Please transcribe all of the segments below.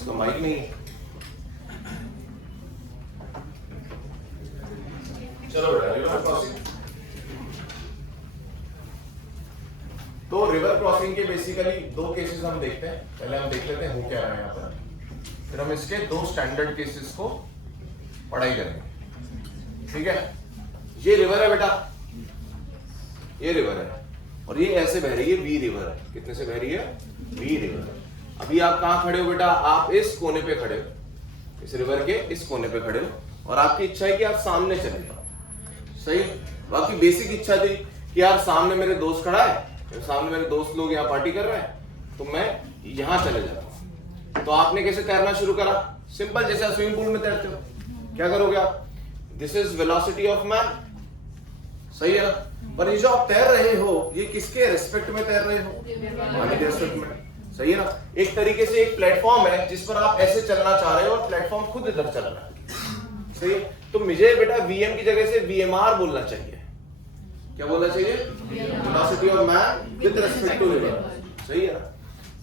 इसका माइक नहीं है। चलो बेटा रिवर क्रॉसिंग। तो रिवर क्रॉसिंग के बेसिकली दो केसेस हम देखते हैं। पहले हम देख लेते हैं हो क्या रहा है यहाँ पर, फिर हम इसके दो स्टैंडर्ड केसेस को पढ़ाई करेंगे। ठीक है, ये रिवर है बेटा, ये रिवर है और ये ऐसे बह रही है, वी रिवर है। कितने से बह रही है? V river. अभी आप कहाँ खड़े हो बेटा? आप इस कोने पे खड़े हो, इस रिवर के इस कोने पे खड़े हो और आपकी इच्छा है कि आप सामने चले जाओ। सही, बाकी बेसिक इच्छा थी कि यार सामने मेरे दोस्त खड़ा है, सामने मेरे दोस्त लोग यहाँ पार्टी कर रहे हैं तो मैं यहाँ चले जाता हूँ। तो आपने कैसे तैरना शुरू करा? सिंपल, जैसे आप स्विमिंग पूल में तैरते हो, क्या करोगे आप? This is velocity of man, सही है ना? पर ये जो आप तैर रहे हो ये किसके रेस्पेक्ट में तैर रहे हो? पानी के रेस्पेक्ट में, सही है ना? एक तरीके से एक प्लेटफॉर्म है जिस पर आप ऐसे चलना चाह रहे हो और प्लेटफॉर्म खुद इधर चल रहा है, सही है? तो मुझे बेटा वीएम की जगह से वीएमआर बोलना चाहिए। क्या बोलना चाहिए? Velocity of man with respect to river, सही है ना?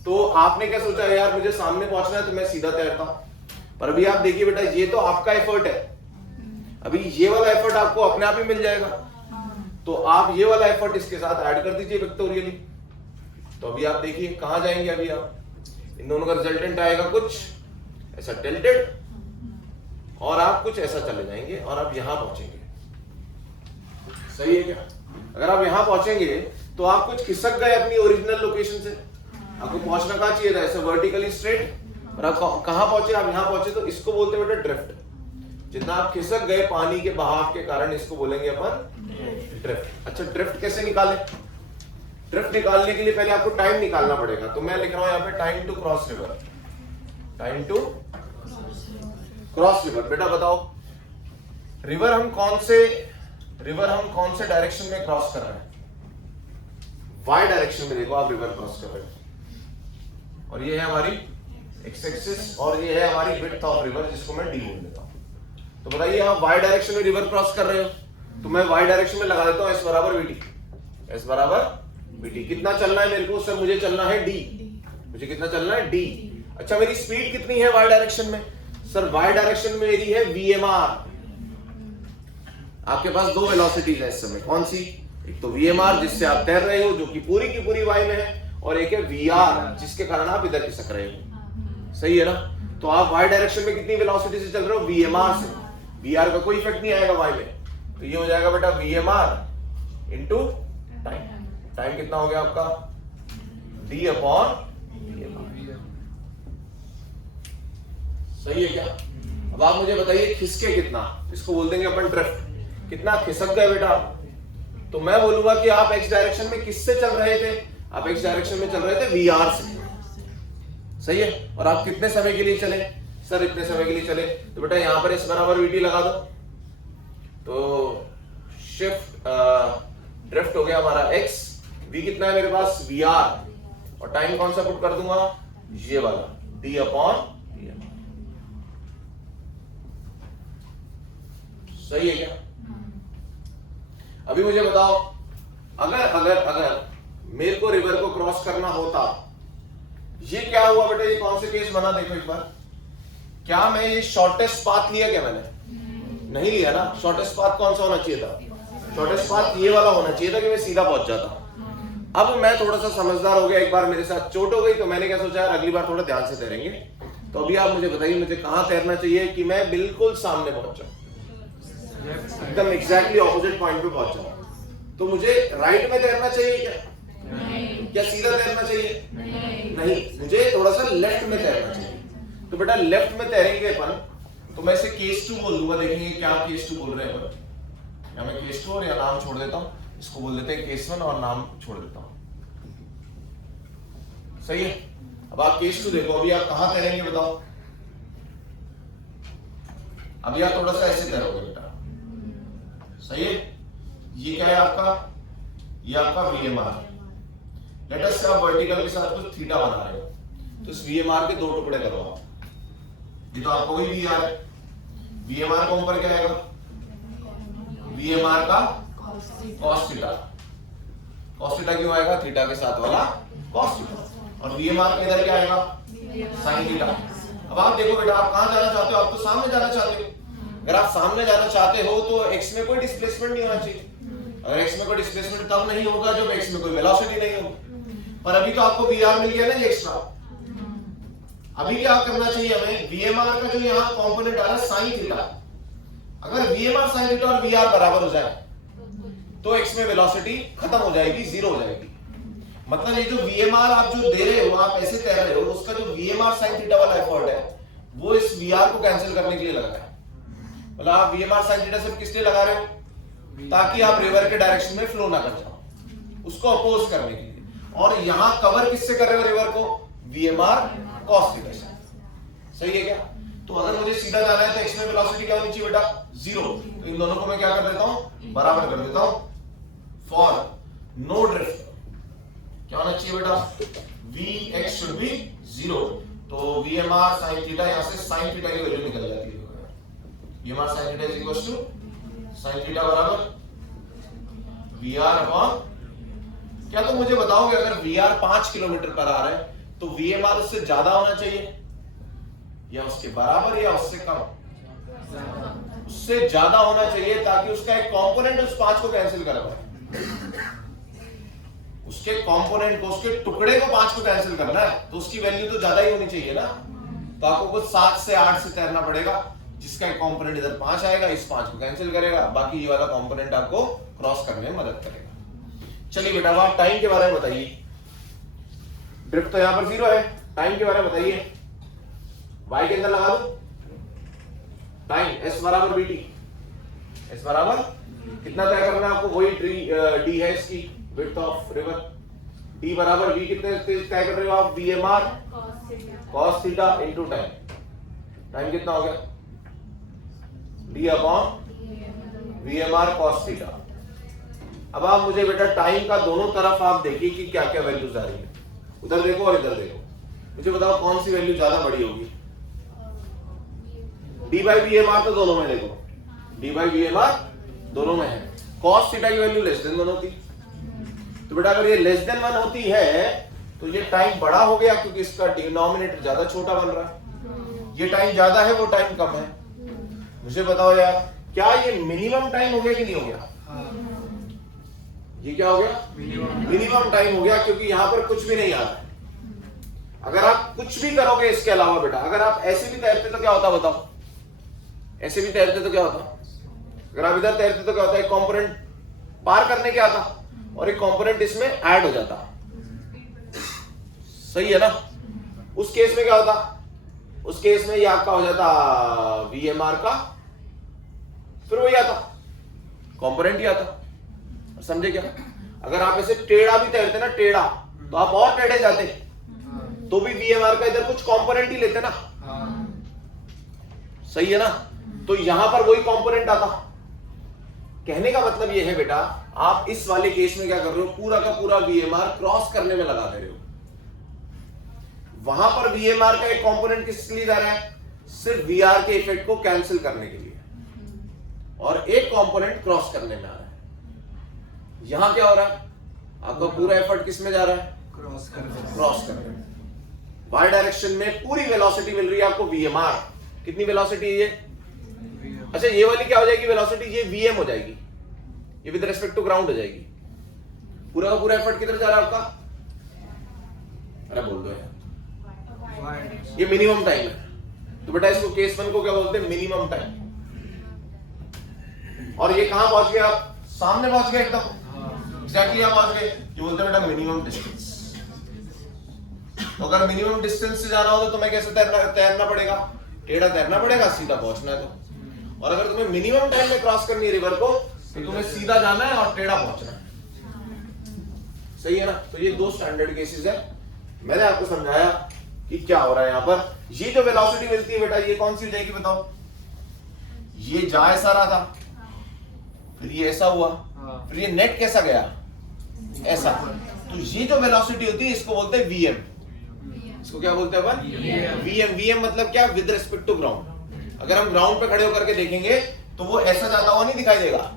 तो आपने क्या सोचा, यार मुझे सामने पहुंचना है तो मैं सीधा तैरता हूं। पर अभी आप देखिए बेटा, ये तो आपका एफर्ट है, अभी ये वाला एफर्ट आपको अपने आप ही मिल जाएगा। तो आप ये वाला एफर्ट इसके साथ ऐड कर दीजिए वेक्टोरियली। तो अभी आप देखिए कहां जाएंगे, अभी आप इन दोनों का रिजल्टेंट आएगा कुछ ऐसा टिल्टेड और आप कुछ ऐसा चले जाएंगे और आप यहां पहुंचेंगे, सही है क्या? अगर आप यहां पहुंचेंगे तो आप कुछ खिसक गए अपनी ओरिजिनल लोकेशन से। आपको पहुंचना कहां चाहिए था? ऐसे वर्टिकली स्ट्रेट, और आप कहां पहुंचे? आप यहां पहुंचे। तो इसको बोलते हैं बेटा ड्रिफ्ट। जितना आप खिसक गए पानी के बहाव के कारण, इसको बोलेंगे अपन ड्रिफ्ट। अच्छा, ड्रिफ्ट कैसे निकालें? ड्रिफ्ट निकालने के लिए पहले आपको टाइम निकालना पड़ेगा। तो मैं लिख रहा हूं यहाँ पे time to cross river, time to cross river. बेटा बताओ, रिवर हम कौन से डायरेक्शन में क्रॉस कर रहे हैं? वाई डायरेक्शन में। देखो आप रिवर क्रॉस कर रहे हो और ये है हमारी एक्स एक्सिस और ये है हमारी विड्थ ऑफ रिवर, जिसको मैं डी बोल देता हूं। तो बताइए, आप वाई डायरेक्शन में रिवर क्रॉस कर रहे हो तो मैं वाई डायरेक्शन में लगा देता हूं एस बराबर वीटी। एस बराबर वीटी। कितना चलना है मेरे को? सर मुझे चलना है डी। मुझे कितना चलना है? डी। अच्छा, मेरी स्पीड कितनी है वाई डायरेक्शन में? सर वाई डायरेक्शन में मेरी है वीएमआर। आपके पास दो वेलोसिटीज है इस समय, कौन सी? एक तो वीएमआर जिससे आप तैर रहे हो, जो कि पूरी की पूरी वाई में है, और एक है वीआर जिसके कारण आप इधर खिसक रहे हो, सही है ना? तो आप वाई डायरेक्शन में कितनी वेलोसिटी से चल रहे हो? वीएमआर से। वीआर का कोई इफेक्ट नहीं आएगा वाई में, तो ये हो जाएगा बेटा वीएमआर इनटू टाइम। टाइम कितना हो गया आपका? डी अपॉन वीएमआर, सही है क्या? अब आप मुझे बताइए खिसके कितना? इसको बोल देंगे अपन ड्रिफ्ट। कितना खिसक गए बेटा? तो मैं बोलूंगा कि आप एक्स डायरेक्शन में किससे चल रहे थे? आप एक्स डायरेक्शन में चल रहे थे वीआर से, सही है? और आप कितने समय के लिए चले? सर इतने समय के लिए चले। तो बेटा यहां पर एस बराबर वीटी लगा दो। तो शिफ्ट ड्रिफ्ट हो गया हमारा एक्स, वी कितना है मेरे पास? वीआर, और टाइम कौन सा पुट कर दूंगा? ये वाला, डी अपॉन वीआर, सही है क्या? अभी मुझे बताओ, अगर मेरे को रिवर को क्रॉस करना होता, ये क्या हुआ बेटा? ये कौन से केस बना? देखो एक बार, क्या मैं ये शॉर्टेस्ट पाथ लिया? क्या मैंने नहीं लिया ना। शॉर्टेस्ट पाथ कौन सा होना चाहिए था? शॉर्टेस्ट पाथ ये वाला होना चाहिए था कि मैं सीधा पहुंच जाता। अब मैं थोड़ा सा समझदार हो गया, एक बार मेरे साथ चोट हो गई तो मैंने क्या सोचा, अगली बार थोड़ा ध्यान से तैरेंगे। तो अभी आप मुझे बताइए, मुझे कहां तैरना चाहिए कि मैं बिल्कुल सामने पहुंच जाऊं, एकदम एग्जैक्टली ऑपोजिट पॉइंट पे पहुंच जाऊं? तो मुझे राइट में तैरना चाहिए क्या? नहीं। क्या सीधा तैरना चाहिए? नहीं, मुझे थोड़ा सा लेफ्ट में तैरना चाहिए। तो बेटा लेफ्ट में तैरेंगे अपन, तो मैं इसे केस 2 बोल दूंगा। देखेंगे क्या केस 2 बोल रहे हैं अपन। या मैं केस 2 और या नाम छोड़ देता हूं, इसको बोल देते हैं केस 1 और नाम छोड़ देता हूं, सही है? अब आप केस 2 देखो, अभी आप कहां तैरेंगे बताओ? अभी आप थोड़ा सा ऐसे तैरोगे बेटा, सही है? ये क्या है आपका? ये आपका वीएमआर। लेट अस से आप वर्टिकल के साथ कुछ थीटा बना रहे हो, तो इस वीएमआर के दो टुकड़े करो आप। ये तो आपको वही वीआर है। वीएमआर का ऊपर क्या आएगा? वीएमआर का कॉस थीटा। कॉस थीटा क्यों आएगा? थीटा के साथ वाला कॉस थीटा। और वीएमआर के इधर क्या आएगा? Sine theta. अब अब आप देखो बेटा, आप कहां जाना चाहते हो? आप तो सामने जाना चाहते हो। अगर आप सामने जाना चाहते हो तो x में कोई डिस्प्लेसमेंट नहीं होना चाहिए। अगर x में कोई डिस्प्लेसमेंट तब नहीं होगा जब x में कोई वेलोसिटी नहीं होगी। पर अभी तो आपको VR मिल गया ना ये एक्स्ट्रा। अभी क्या करना चाहिए हमें? VMR का जो यहाँ कॉम्पोनेंट आ रहा है साइन थीटा, अगर VMR साइन थीटा और VR बराबर हो जाए तो x में वेलोसिटी खत्म हो जाएगी, जीरो हो जाएगी। मतलब ये जो VMR आप जो दे रहे हो, आप ऐसे तैर रहे हो, उसका जो VMR साइन थीटा वाला एफर्ट है वो इस VR को कैंसिल करने के लिए लगा है। मतलब आप VMR साइन थीटा सिर्फ किस लिए लगा रहे हो? ताकि आप रिवर के डायरेक्शन में फ्लो ना कर जाओ, उसको अपोज करने के लिए। और यहां कवर किससे कर रहे हो रिवर को? VMR cos थीटा से। सही है क्या? तो अगर मुझे सीधा जाना है तो x में वेलोसिटी क्या होनी चाहिए बेटा? जीरो। तो इन दोनों को मैं क्या कर देता हूं? बराबर कर देता हूं। फॉर नो ड्रिफ्ट क्या होना चाहिए बेटा? Vx should be zero. तो VMR sin थीटा, यहां से sin थीटा की वैल्यू निकल जाती है। VMR sin theta is equal to sin theta बराबर VR अपॉन, क्या तुम मुझे बताओगे अगर VR 5 किलोमीटर पर आ रहा है तो VMR उससे ज्यादा होना चाहिए या उसके बराबर या उससे कम? उससे ज्यादा होना चाहिए ताकि उसका एक कंपोनेंट उस 5 को कैंसिल कर पाए। उसके कंपोनेंट को, उसके टुकड़े को 5 को कैंसिल करना है तो उसकी वैल्यू तो ज्यादा ही होनी चाहिए ना। तो आपको कुछ 7 से 8 से तैरना पड़ेगा, जिसका एक कंपोनेंट इधर 5 आएगा, इस 5 को कैंसिल करेगा, बाकी ये वाला कंपोनेंट आपको क्रॉस करने में मदद करेगा। चलिए बेटा, अब आप टाइम के बारे में बताइए। ड्रिफ्ट तो यहां पर जीरो है, टाइम के बारे में बताइए। y के अंदर लगा दो टाइम, s बराबर vt। s बराबर कितना तय करना है आपको? वही d है इसकी विड्थ ऑफ रिवर। d बराबर v कितने तय कर रहे हो आप? VMR cos theta into time. Time कितना हो गया? d upon VMR cos theta. अब आप मुझे बेटा टाइम का दोनों तरफ आप देखिए कि क्या क्या वैल्यूज आ रही है। उधर देखो और इधर देखो, मुझे बताओ कौन सी वैल्यू ज्यादा बड़ी होगी? d बाई VMR तो दोनों में देखो, d बाई VMR दोनों में है। cos थीटा की वैल्यू लेस देन 1 होती। तो बेटा अगर ये लेस देन 1 होती है तो ये टाइम बड़ा हो गया क्योंकि इसका डिनोमिनेटर ज्यादा छोटा बन रहा है। ये टाइम ज्यादा है, वो टाइम कम है। मुझे बताओ यार, क्या ये मिनिमम टाइम हो गया कि नहीं हो गया? ये क्या हो गया? मिनिमम टाइम हो गया, क्योंकि यहां पर कुछ भी नहीं आ रहा है। अगर आप कुछ भी करोगे इसके अलावा बेटा, अगर आप ऐसे भी तैरते तो क्या होता बताओ? ऐसे भी तैरते तो क्या होता? अगर आप इधर तैरते तो क्या होता? एक कंपोनेंट पार करने क्या आता और एक कंपोनेंट इसमें ऐड हो जाता। सही है ना? उस केस में क्या होता? उस केस में ये आपका हो जाता VMR का, फिर वही आता, कंपोनेंट ही आता। समझे क्या? अगर आप ऐसे टेढ़ा भी तैरते ना, टेढ़ा, तो आप और टेढ़े जाते तो भी VMR का इधर कुछ कंपोनेंट ही लेते ना। सही है ना? तो यहां पर वही कंपोनेंट आता। कहने का मतलब ये है बेटा, आप इस वाले केस में क्या कर रहे हो? पूरा का पूरा VMR क्रॉस करने में लगा दे रहे हो। वहां पर VMR का एक कंपोनेंट किस लिए जा रहा है? सिर्फ VR के इफेक्ट को कैंसिल करने के लिए, और एक कंपोनेंट क्रॉस करने में आ रहा है। यहां क्या हो रहा है? आपका पूरा एफर्ट किस में जा रहा है? क्रॉस करने में। y डायरेक्शन में पूरी वेलोसिटी मिल रही है आपको VMR। कितनी वेलोसिटी है ये? अच्छा, ये वाली क्या हो जाएगी वेलोसिटी? ये VM हो जाएगी, ये विद रिस्पेक्ट टू ग्राउंड हो जाएगी। पूरा का पूरा एफर्ट किधर जा रहा है आपका? अरे बोल दो यार, ये मिनिमम टाइम है। तो बेटा इसको केस 1 को क्या बोलते हैं? Minimum time. और ये कहां पहुंच गया? आप सामने पहुंच गए एकदम एग्जैक्टली आप पहुंच गए। ये बोलते हैं बेटा मिनिमम डिस्टेंस। तो अगर मिनिमम डिस्टेंस से जाना हो तो तुम्हें कैसे तैरना पड़ेगा? टेढ़ा तैरना पड़ेगा, सीधा पहुंचना है तो। और अगर तुम्हें मिनिमम टाइम में क्रॉस करनी है रिवर को तो तुम्हें सीधा जाना है और टेढ़ा पहुंचना है। सही है ना? तो ये दो स्टैंडर्ड केसेस है। मैंने आपको समझाया कि क्या हो रहा है यहां पर। ये जो वेलोसिटी मिलती है बेटा, ये कौन सी हो जाएगी बताओ? ये जा ऐसा रहा था, फिर ये ऐसा हुआ, फिर ये नेट कैसा गया? ऐसा। तो ये जो वेलोसिटी होती है इसको बोलते हैं VM। इसको क्या बोलते हैं अपन? VM। VM मतलब क्या? With respect to ground. अगर हम ग्राउंड पे खड़े होकर के देखेंगे तो वो ऐसा जाता हुआ नहीं दिखाई देगा।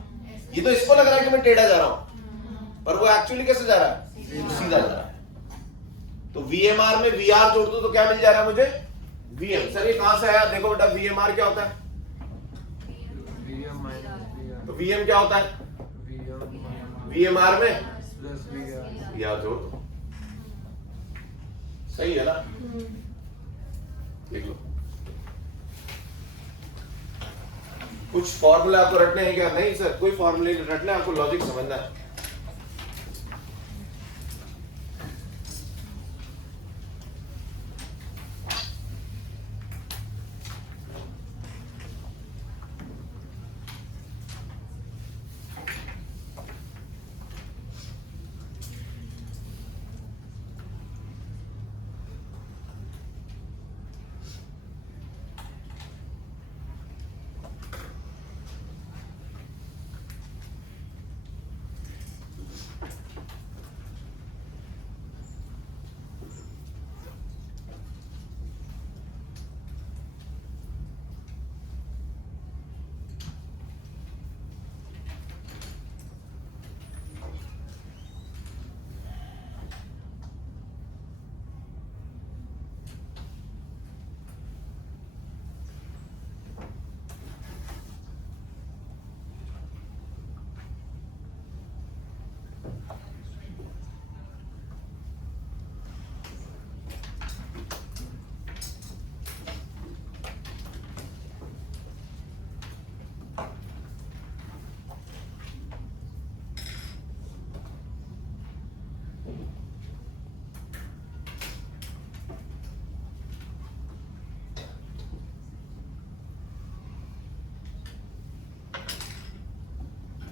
ये तो इसको लग रहा है कि मैं टेढ़ा जा रहा हूं, पर वो एक्चुअली कैसे जा रहा है? सीधा जा रहा है। तो VMR में VR जोड़ दो तो क्या मिल जा रहा है मुझे? वीएम सर ये कहां से आया? देखो बेटा वीएमआर क्या होता है? तो वीएम क्या होता है? वीएमआर में या जोड़ दो, सही है ना? देख लो कुछ फॉर्मूला आपको रटने हैं क्या? नहीं सर कोई फॉर्मूले नहीं रटना, आपको लॉजिक समझना है।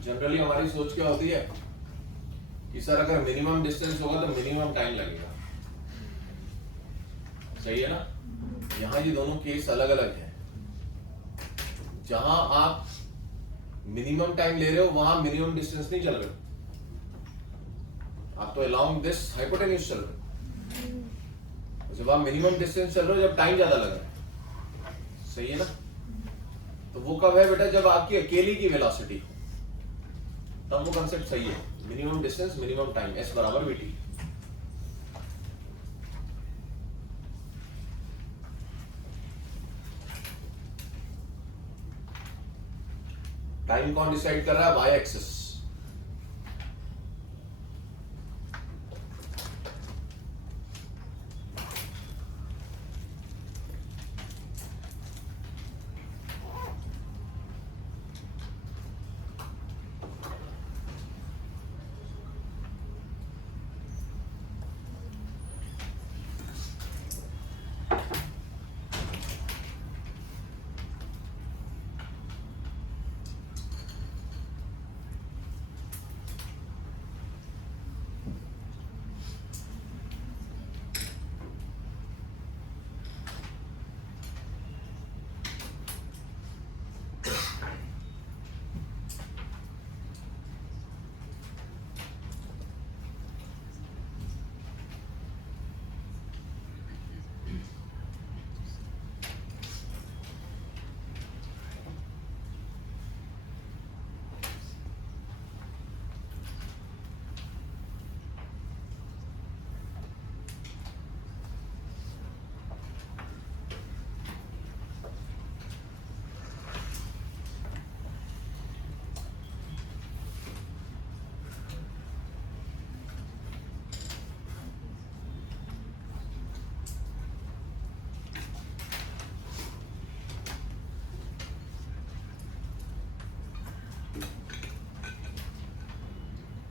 जनरली हमारी सोच क्या होती है कि सर अगर मिनिमम डिस्टेंस होगा तो मिनिमम टाइम लगेगा, सही है ना? यहां ये दोनों केस अलग अलग हैं। जहां आप मिनिमम टाइम ले रहे हो वहां मिनिमम डिस्टेंस नहीं चल रहे, आप तो अलोंग दिस हाइपोटेन्यूज चल रहे हो। जब आप मिनिमम डिस्टेंस चल रहे हो जब टाइम ज्यादा लग रहा है, सही है ना? तो वो कब है बेटा? जब आपकी अकेली की वेलोसिटी हो, तब वो कंसेप्ट सही है। Minimum distance minimum time S बराबर वी टी। टाइम कौन डिसाइड कर रहा है? Y axis.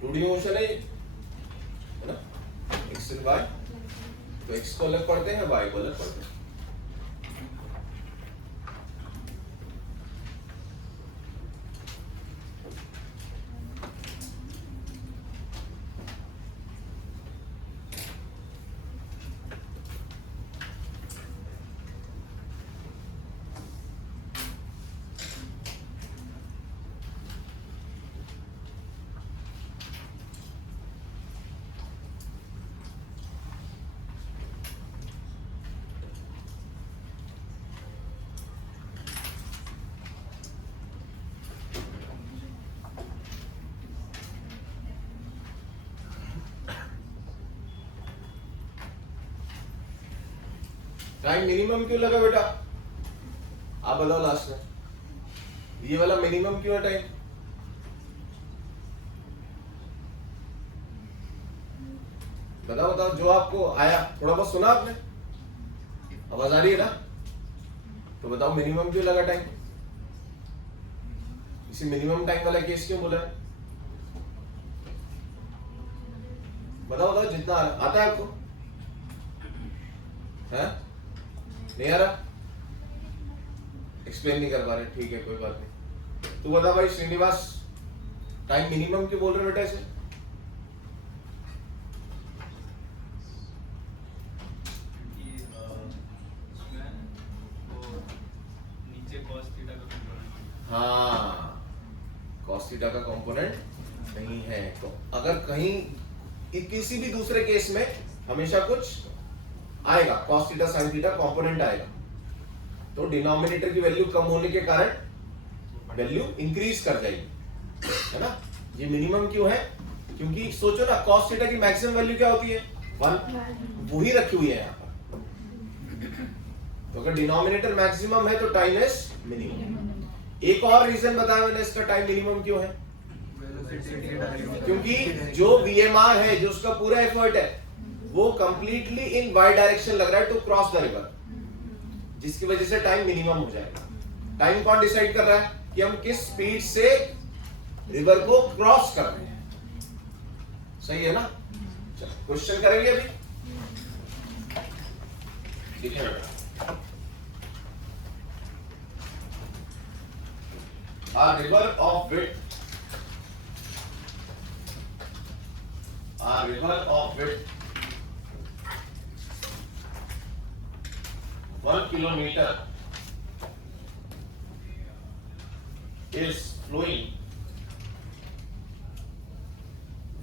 Two D motion है ना? एक्स एंड वाई, तो एक्स को अलग पढ़ते हैं, वाई को अलग पढ़ते हैं। टाइम मिनिमम क्यों लगा बेटा? आप बताओ लास्ट में, ये वाला मिनिमम क्यों है टाइम? बताओ बताओ, जो आपको आया, थोड़ा बहुत सुना आपने, आवाज आ रही है ना? तो बताओ मिनिमम क्यों लगा टाइम? इसी मिनिमम टाइम वाला केस क्यों बोला है? बताओ बताओ, जितना आता है आपको है? नहीं आ रहा? एक्सप्लेन नहीं कर पा रहे, ठीक है कोई बात नहीं। तू बता भाई श्रीनिवास, टाइम मिनिमम क्यों बोल रहे बेटा इसे? हाँ, cos थीटा का कंपोनेंट नहीं है। तो अगर कहीं किसी भी दूसरे केस में हमेशा कुछ आएगा, cos theta sin theta component आएगा, तो डिनोमिनेटर की वैल्यू कम होने के कारण वैल्यू इंक्रीज कर जाएगी, है ना? ये मिनिमम क्यों है? क्योंकि सोचो ना, cos थीटा की मैक्सिमम वैल्यू क्या होती है? 1, वही रखी हुई है यहाँ पर। तो अगर डिनोमिनेटर मैक्सिमम है तो टाइम इज मिनिमम। एक और रीजन बताया मैंने इसका टाइम मिनिमम क्यों है, क्योंकि जो VMR है, जो उसका पूरा एफर्ट है, वो कंप्लीटली इन वाई डायरेक्शन लग रहा है टू क्रॉस द रिवर, जिसकी वजह से टाइम मिनिमम हो जाएगा। टाइम कौन डिसाइड कर रहा है कि हम किस स्पीड से रिवर को क्रॉस कर रहे हैं? सही है ना? चलो क्वेश्चन करेंगे अभी, ठीक है बेटा। A river of width, a river of width 1 kilometer is flowing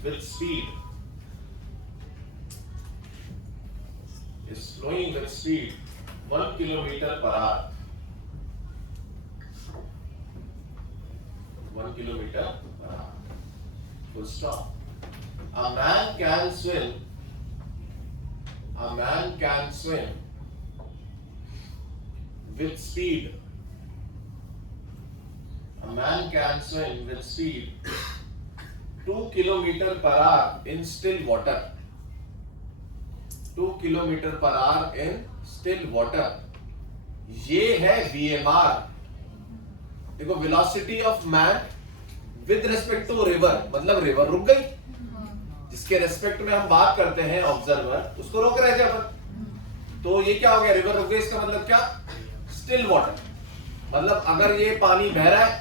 with speed, is flowing with speed 1 kilometer per hour. 1 kilometer per hour. Full stop. A man can swim. A man can swim with speed. A man can swim with speed 2 kilometer per hour in still water. 2 kilometer per hour in still water. ये है VMR। देखो, velocity of man with respect to river, मतलब river रुक गई, जिसके respect में हम बात करते हैं ऑब्जर्वर, उसको रोक रहे थे अपन। तो ये क्या हो गया? रिवर रुक गई। इसका मतलब क्या? Still water. मतलब अगर ये पानी बह रहा है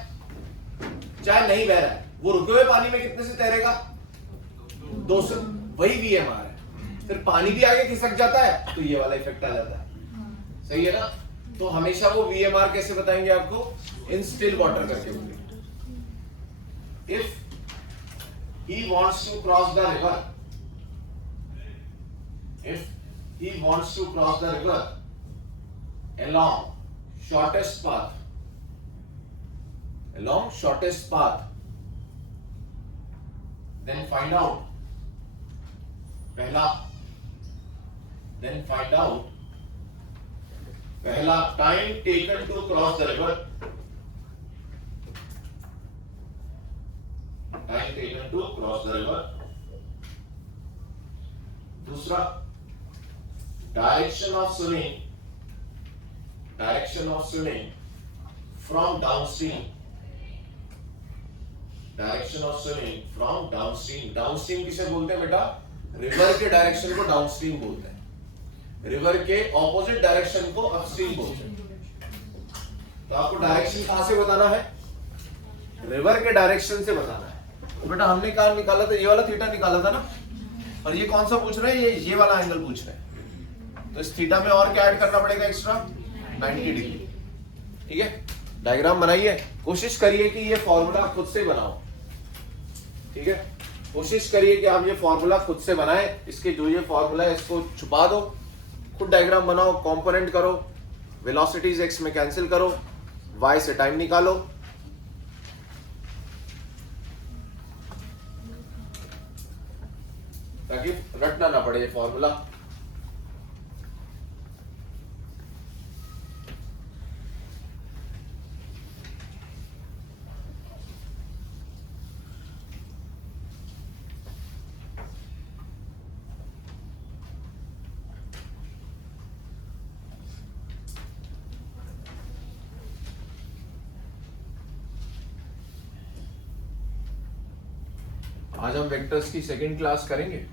चाहे नहीं बह रहा है, वो रुके हुए पानी में कितने से तैरेगा? 2 से। वही VMR है। फिर पानी भी आगे खिसक जाता है तो ये वाला इफेक्ट आ जाता है। सही है ना? तो हमेशा वो VMR कैसे बताएंगे आपको? इन स्टिल वाटर करके बोलेंगे। If he wants to cross the river, if he wants to cross the river along shortest path, along shortest path, then find out पहला, then find out पहला time taken to cross the river, time taken to cross the river. दूसरा, direction of swimming, direction of swimming from downstream, direction of swimming from downstream. Downstream किसे बोलते हैं बेटा? River के direction को downstream बोलते हैं, रिवर के ऑपोजिट डायरेक्शन को अपस्ट्रीम बोलते हैं। तो आपको डायरेक्शन कहां से बताना है? रिवर के डायरेक्शन से बताना है। तो बेटा हमने कहां निकाला था? ये वाला थीटा निकाला था ना, और ये कौन सा पूछ रहे हैं? ये वाला एंगल पूछ रहे हैं। तो इस थीटा में और क्या ऐड करना पड़ेगा एक्स्ट्रा? 90 डिग्री। ठीक है, डायग्राम बनाइए, कोशिश करिए कि ये फॉर्मूला खुद से बनाओ। ठीक है, कोशिश करिए कि आप ये फॉर्मूला खुद से बनाएं। इसके जो ये फॉर्मूला है इसको छुपा दो, खुद डायग्राम बनाओ, कंपोनेंट करो, वेलोसिटीज एक्स में कैंसिल करो, वाई से टाइम निकालो। ताकि रटना ना पड़े ये फॉर्मूला। आज हम वेक्टर्स की सेकंड क्लास करेंगे।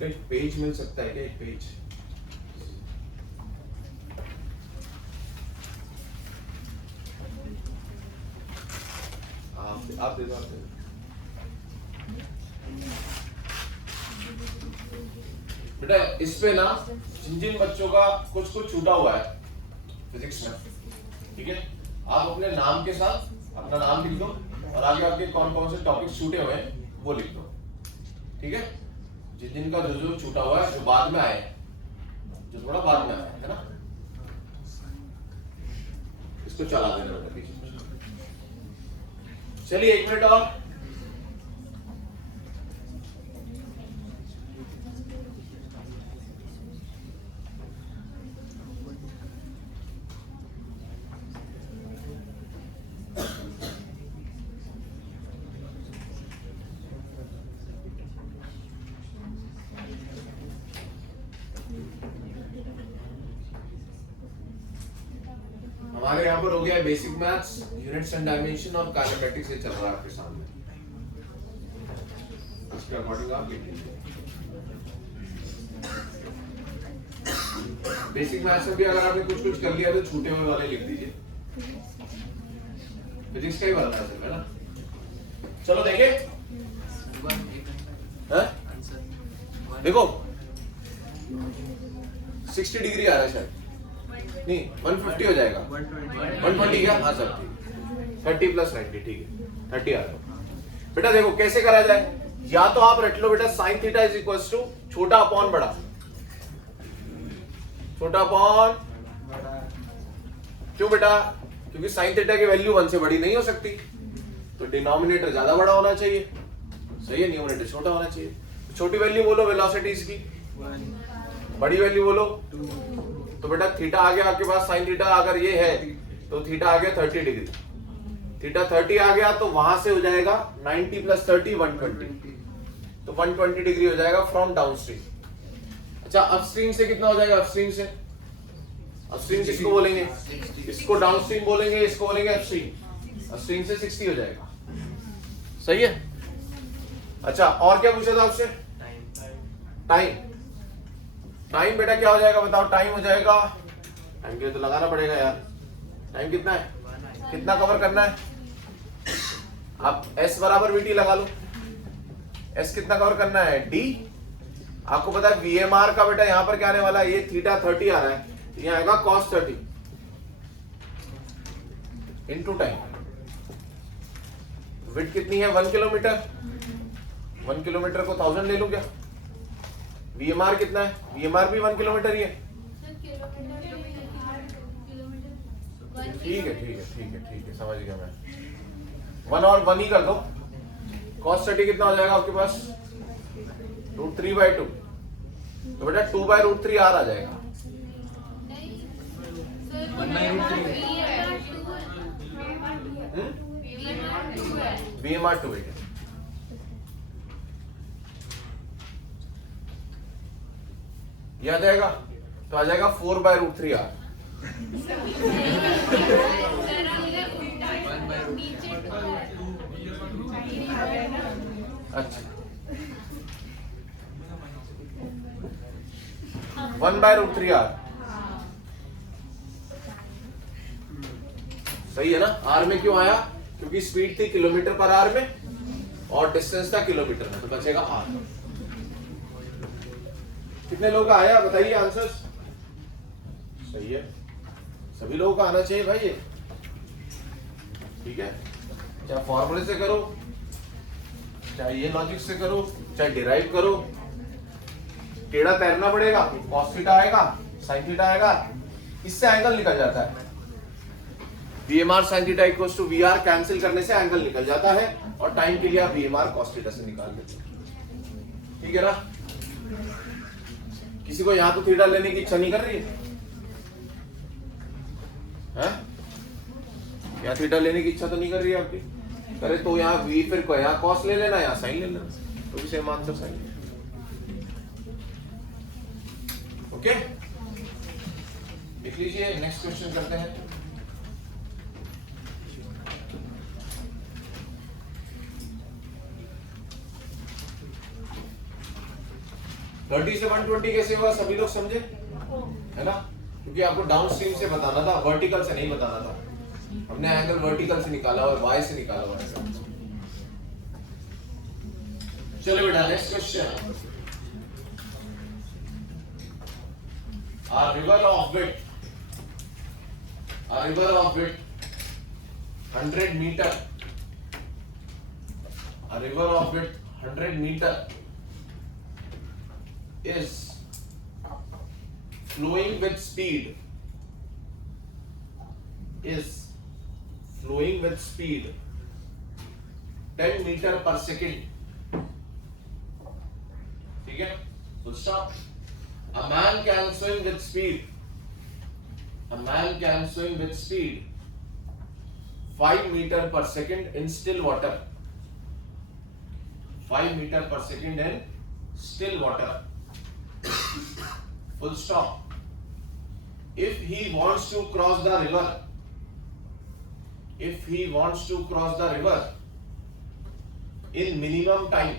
एक पेज मिल सकता है क्या? एक पेज आप दे दो। बेटा इस पे ना जिन जिन बच्चों का कुछ कुछ छूटा हुआ है फिजिक्स में, ठीक है, आप अपने नाम के साथ अपना नाम लिख दो और आगे आपके कौन कौन से टॉपिक्स छूटे हुए हैं वो लिख दो, ठीक है। जिन जिन का जो छूटा हुआ है, जो बाद में आए, जो थोड़ा बाद में आया है ना, इसको चला देना बेटा पीछे। चलिए 1 मिनट और। हमारे यहाँ पर हो गया basic maths, units and dimension और काइनेमेटिक्स, ये चल रहा है आपके सामने। इसके अकॉर्डिंग आप लिख लीजिए। बेसिक मैथ्स में भी अगर आपने कुछ कुछ कर लिया तो छूटे हुए वाले लिख दीजिए। फिजिक्स का ही बनना है ना। चलो देखिए, देखो 60 डिग्री आ रहा है शायद, नहीं 150 हो जाएगा, 120 क्या? हाँ सर ठीक, 30 + 90 ठीक है, 30 आ रहा है। बेटा देखो कैसे करा जाए, या तो आप रट लो बेटा sin theta is equal to छोटा अपॉन बड़ा, छोटा अपॉन, क्यों बेटा? क्योंकि sin थीटा की वैल्यू 1 से बड़ी नहीं हो सकती, तो डिनोमिनेटर ज्यादा बड़ा होना चाहिए, सही है, न्यूमरेटर छोटा होना चाहिए। छोटी वैल्यू बोलो वेलोसिटीज की, बड़ी वैल्यू बोलो, तो बेटा थीटा आ गया आपके पास, साइन थीटा अगर ये है तो थीटा आ गया 30 डिग्री, थीटा 30 आ गया तो वहां से हो जाएगा 90 + 30 120, तो 120 डिग्री हो जाएगा फ्रॉम डाउनस्ट्रीम। अच्छा अपस्ट्रीम से कितना हो जाएगा? अपस्ट्रीम से, अपस्ट्रीम किसको बोलेंगे? इसको डाउनस्ट्रीम बोलेंगे, इसको बोलेंगे अपस्ट्रीम। अपस्ट्रीम से 60 हो जाएगा, सही है। अच्छा और क्या पूछा था आपसे? टाइम। टाइम बेटा क्या हो जाएगा बताओ? टाइम हो जाएगा, टाइम के लिए तो लगाना पड़ेगा यार, टाइम कितना है, कितना कवर करना है? आप S = VT लगा लो, S कितना कवर करना है? D। आपको पता है VMR का बेटा यहाँ पर क्या आने वाला है, ये थीटा 30 आ रहा है, यहाँ आएगा cos 30 इनटू टाइम। विड्थ कितनी है? 1 किलोमीटर, 1 किलोमीटर को 1000 ले लूं क्या? VMR कितना है? VMR भी 1 किलोमीटर ही है, ठीक है ठीक है ठीक है ठीक है, समझ गया मैं। 1 और 1 ही कर दो, cos 30 कितना हो जाएगा आपके पास? √3/2, तो बेटा 2/√3 R आ जाएगा। VMR 2 है, ये आ जाएगा, तो आ जाएगा 4/√3 R। अच्छा 1/√3 R, सही है ना। R में क्यों आया? क्योंकि स्पीड थी km/h में और डिस्टेंस था किलोमीटर में, तो बचेगा R। कितने लोगों का आया बताइए आंसर्स? सही है, सभी लोगों का आना चाहिए भाई ये, ठीक है। चाहे फॉर्मूले से करो, चाहे ये लॉजिक से करो, चाहे डिराइव करो, टेढ़ा तैरना पड़ेगा, cos थीटा आएगा, sin थीटा आएगा, इससे एंगल निकल जाता है, VMR sin theta equals to VR cancel करने से एंगल निकल जाता है और टाइम के लिए आप VMR cos थीटा से निकाल देते हैं। ठीक है ना? किसी को यहां तो थीटा लेने की इच्छा नहीं कर रही है? यहाँ थीटा लेने की इच्छा तो नहीं कर रही है आपकी? करे तो यहाँ V फिर को यहाँ cos ले लेना, यहाँ sin ले लेना, तो भी सेम आंसर sin। ओके, लिख लीजिए। नेक्स्ट क्वेश्चन करते हैं। थर्टी से 120 कैसे हुआ सभी लोग समझे है ना? क्योंकि आपको डाउन स्ट्रीम से बताना था, वर्टिकल से नहीं बताना था। हमने एंगल वर्टिकल से निकाला और वाई से निकाला हुआ है। चलो बेटा next question. A river of width 100 meter, a river of width 100 meter is flowing with speed 10 meter per second। ठीक है, full stop। A man can swim with speed 5 meter per second in still water। 5 meter per second in still water। Full stop। If he wants to cross the river in minimum time,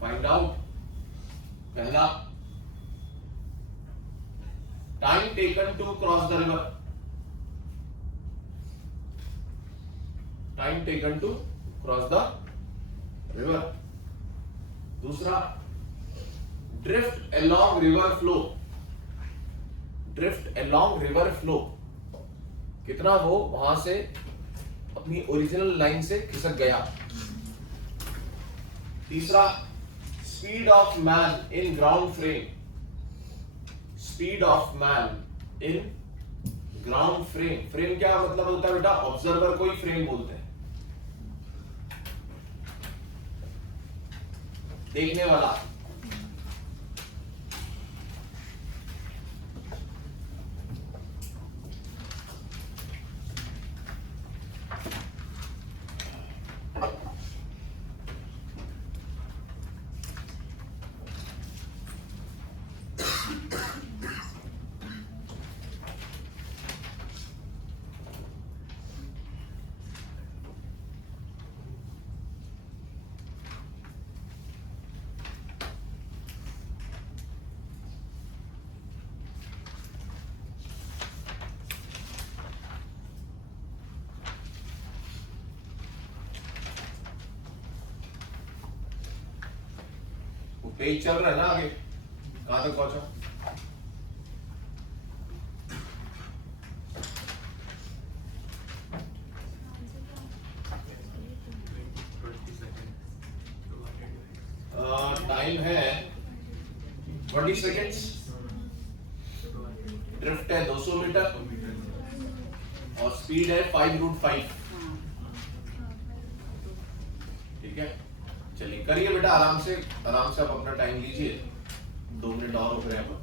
find out पहला time taken to cross the river, दूसरा drift along river flow, कितना वो वहां से अपनी original line से खिसक गया। तीसरा speed of man in ground frame, frame क्या मतलब होता है बेटा? ऑब्जर्वर को ही फ्रेम बोलते हैं, देखने वाला। पेज चल रहा है ना आगे? कहां तक पहुंचा? टाइम है 20 सेकेंड्स, ड्रिफ्ट है 200 मीटर और स्पीड है 5√5। ठीक है, चलिए करिए बेटा आराम से आप अपना टाइम लीजिए। 2 मिनट और हो रहे हैं।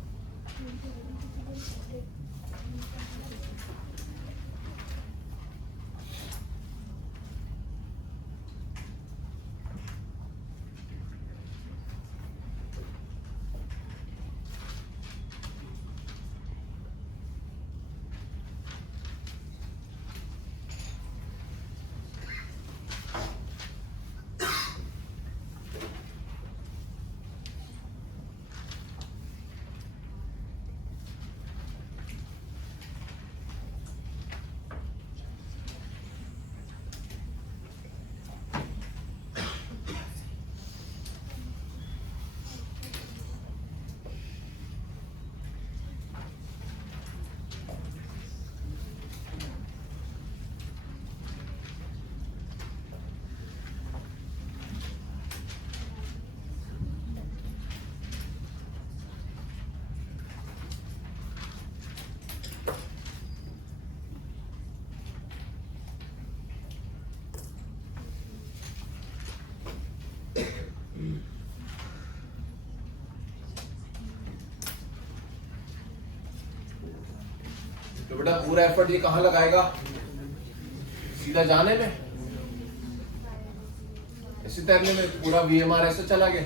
बेटा पूरा एफर्ट ये कहां लगाएगा, सीधा जाने में, ऐसे तैरने में। पूरा VMR ऐसे चला गया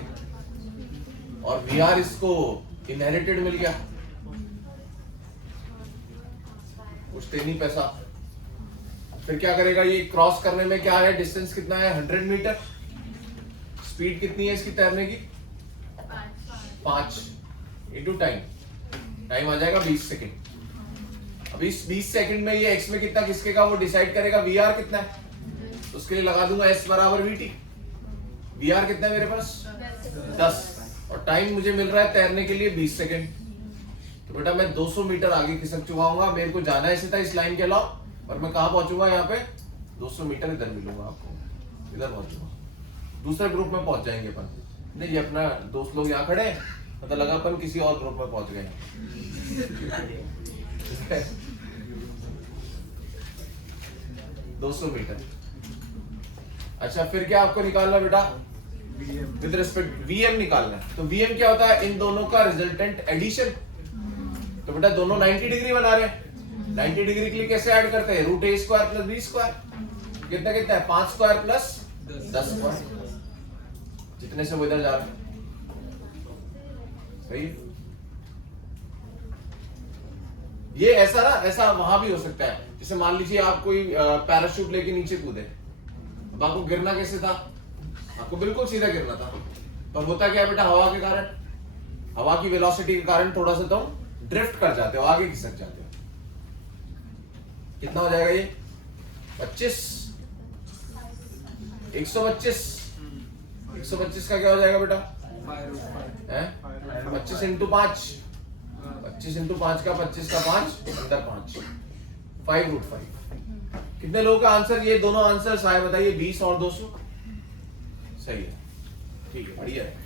और VR इसको इनहेरिटेड मिल गया, कुछ नहीं पैसा। फिर क्या करेगा, ये क्रॉस करने में क्या है, डिस्टेंस कितना है 100 मीटर, स्पीड कितनी है इसकी तैरने की 5 इंटू टाइम, टाइम आ जाएगा 20 सेकेंड। अब इस 20 सेकेंड में ये x में कितना किसकेगा वो डिसाइड करेगा, VR कितना है, तो उसके लिए लगा दूंगा S बराबर VT। VR कितना है मेरे पास 10 और टाइम मुझे मिल रहा है तैरने के लिए 20 सेकेंड। तो बेटा मैं 200 मीटर आगे खिसक चुका हूँ, मेरे को जाना ऐसे था इस लाइन के अलावा, और मैं कहाँ पहुंचूंगा, यहाँ पे 200 मीटर इधर मिलूंगा आपको, इधर पहुंचूंगा। दूसरे ग्रुप में पहुंच जाएंगे अपन, नहीं ये अपना दोस्त लोग यहाँ खड़े हैं, मतलब लगा अपन किसी और ग्रुप में पहुंच गए। 200 मीटर। अच्छा फिर क्या आपको निकालना बेटा, विद रिस्पेक्ट VM निकालना है। तो VM क्या होता है, इन दोनों का रिजल्टेंट एडिशन। तो बेटा दोनों 90 डिग्री बना रहे हैं, 90 डिग्री के लिए कैसे ऐड करते हैं, root A square plus B square, कितना कितना है 5 स्क्वायर प्लस 10 स्क्वायर, जितने से वो इधर जा रहे हैं। सही, ये ऐसा ना, ऐसा वहां भी हो सकता है, जैसे मान लीजिए आप कोई पैराशूट लेके नीचे कूदे, अब आपको गिरना कैसे था, आपको बिल्कुल सीधा गिरना था, पर होता क्या बेटा, हवा के कारण, हवा की वेलोसिटी के कारण थोड़ा सा तुम ड्रिफ्ट कर जाते हो, आगे खिसक जाते हो। कितना हो जाएगा ये 25, 125 का क्या हो जाएगा बेटा, 25 इंटू 5, 25 इंटू 5 का 25 का 5 अंदर 5, 5√5। कितने लोगों का आंसर, ये दोनों आंसर आए बताइए, 20 और 200। सही है, ठीक है, बढ़िया है।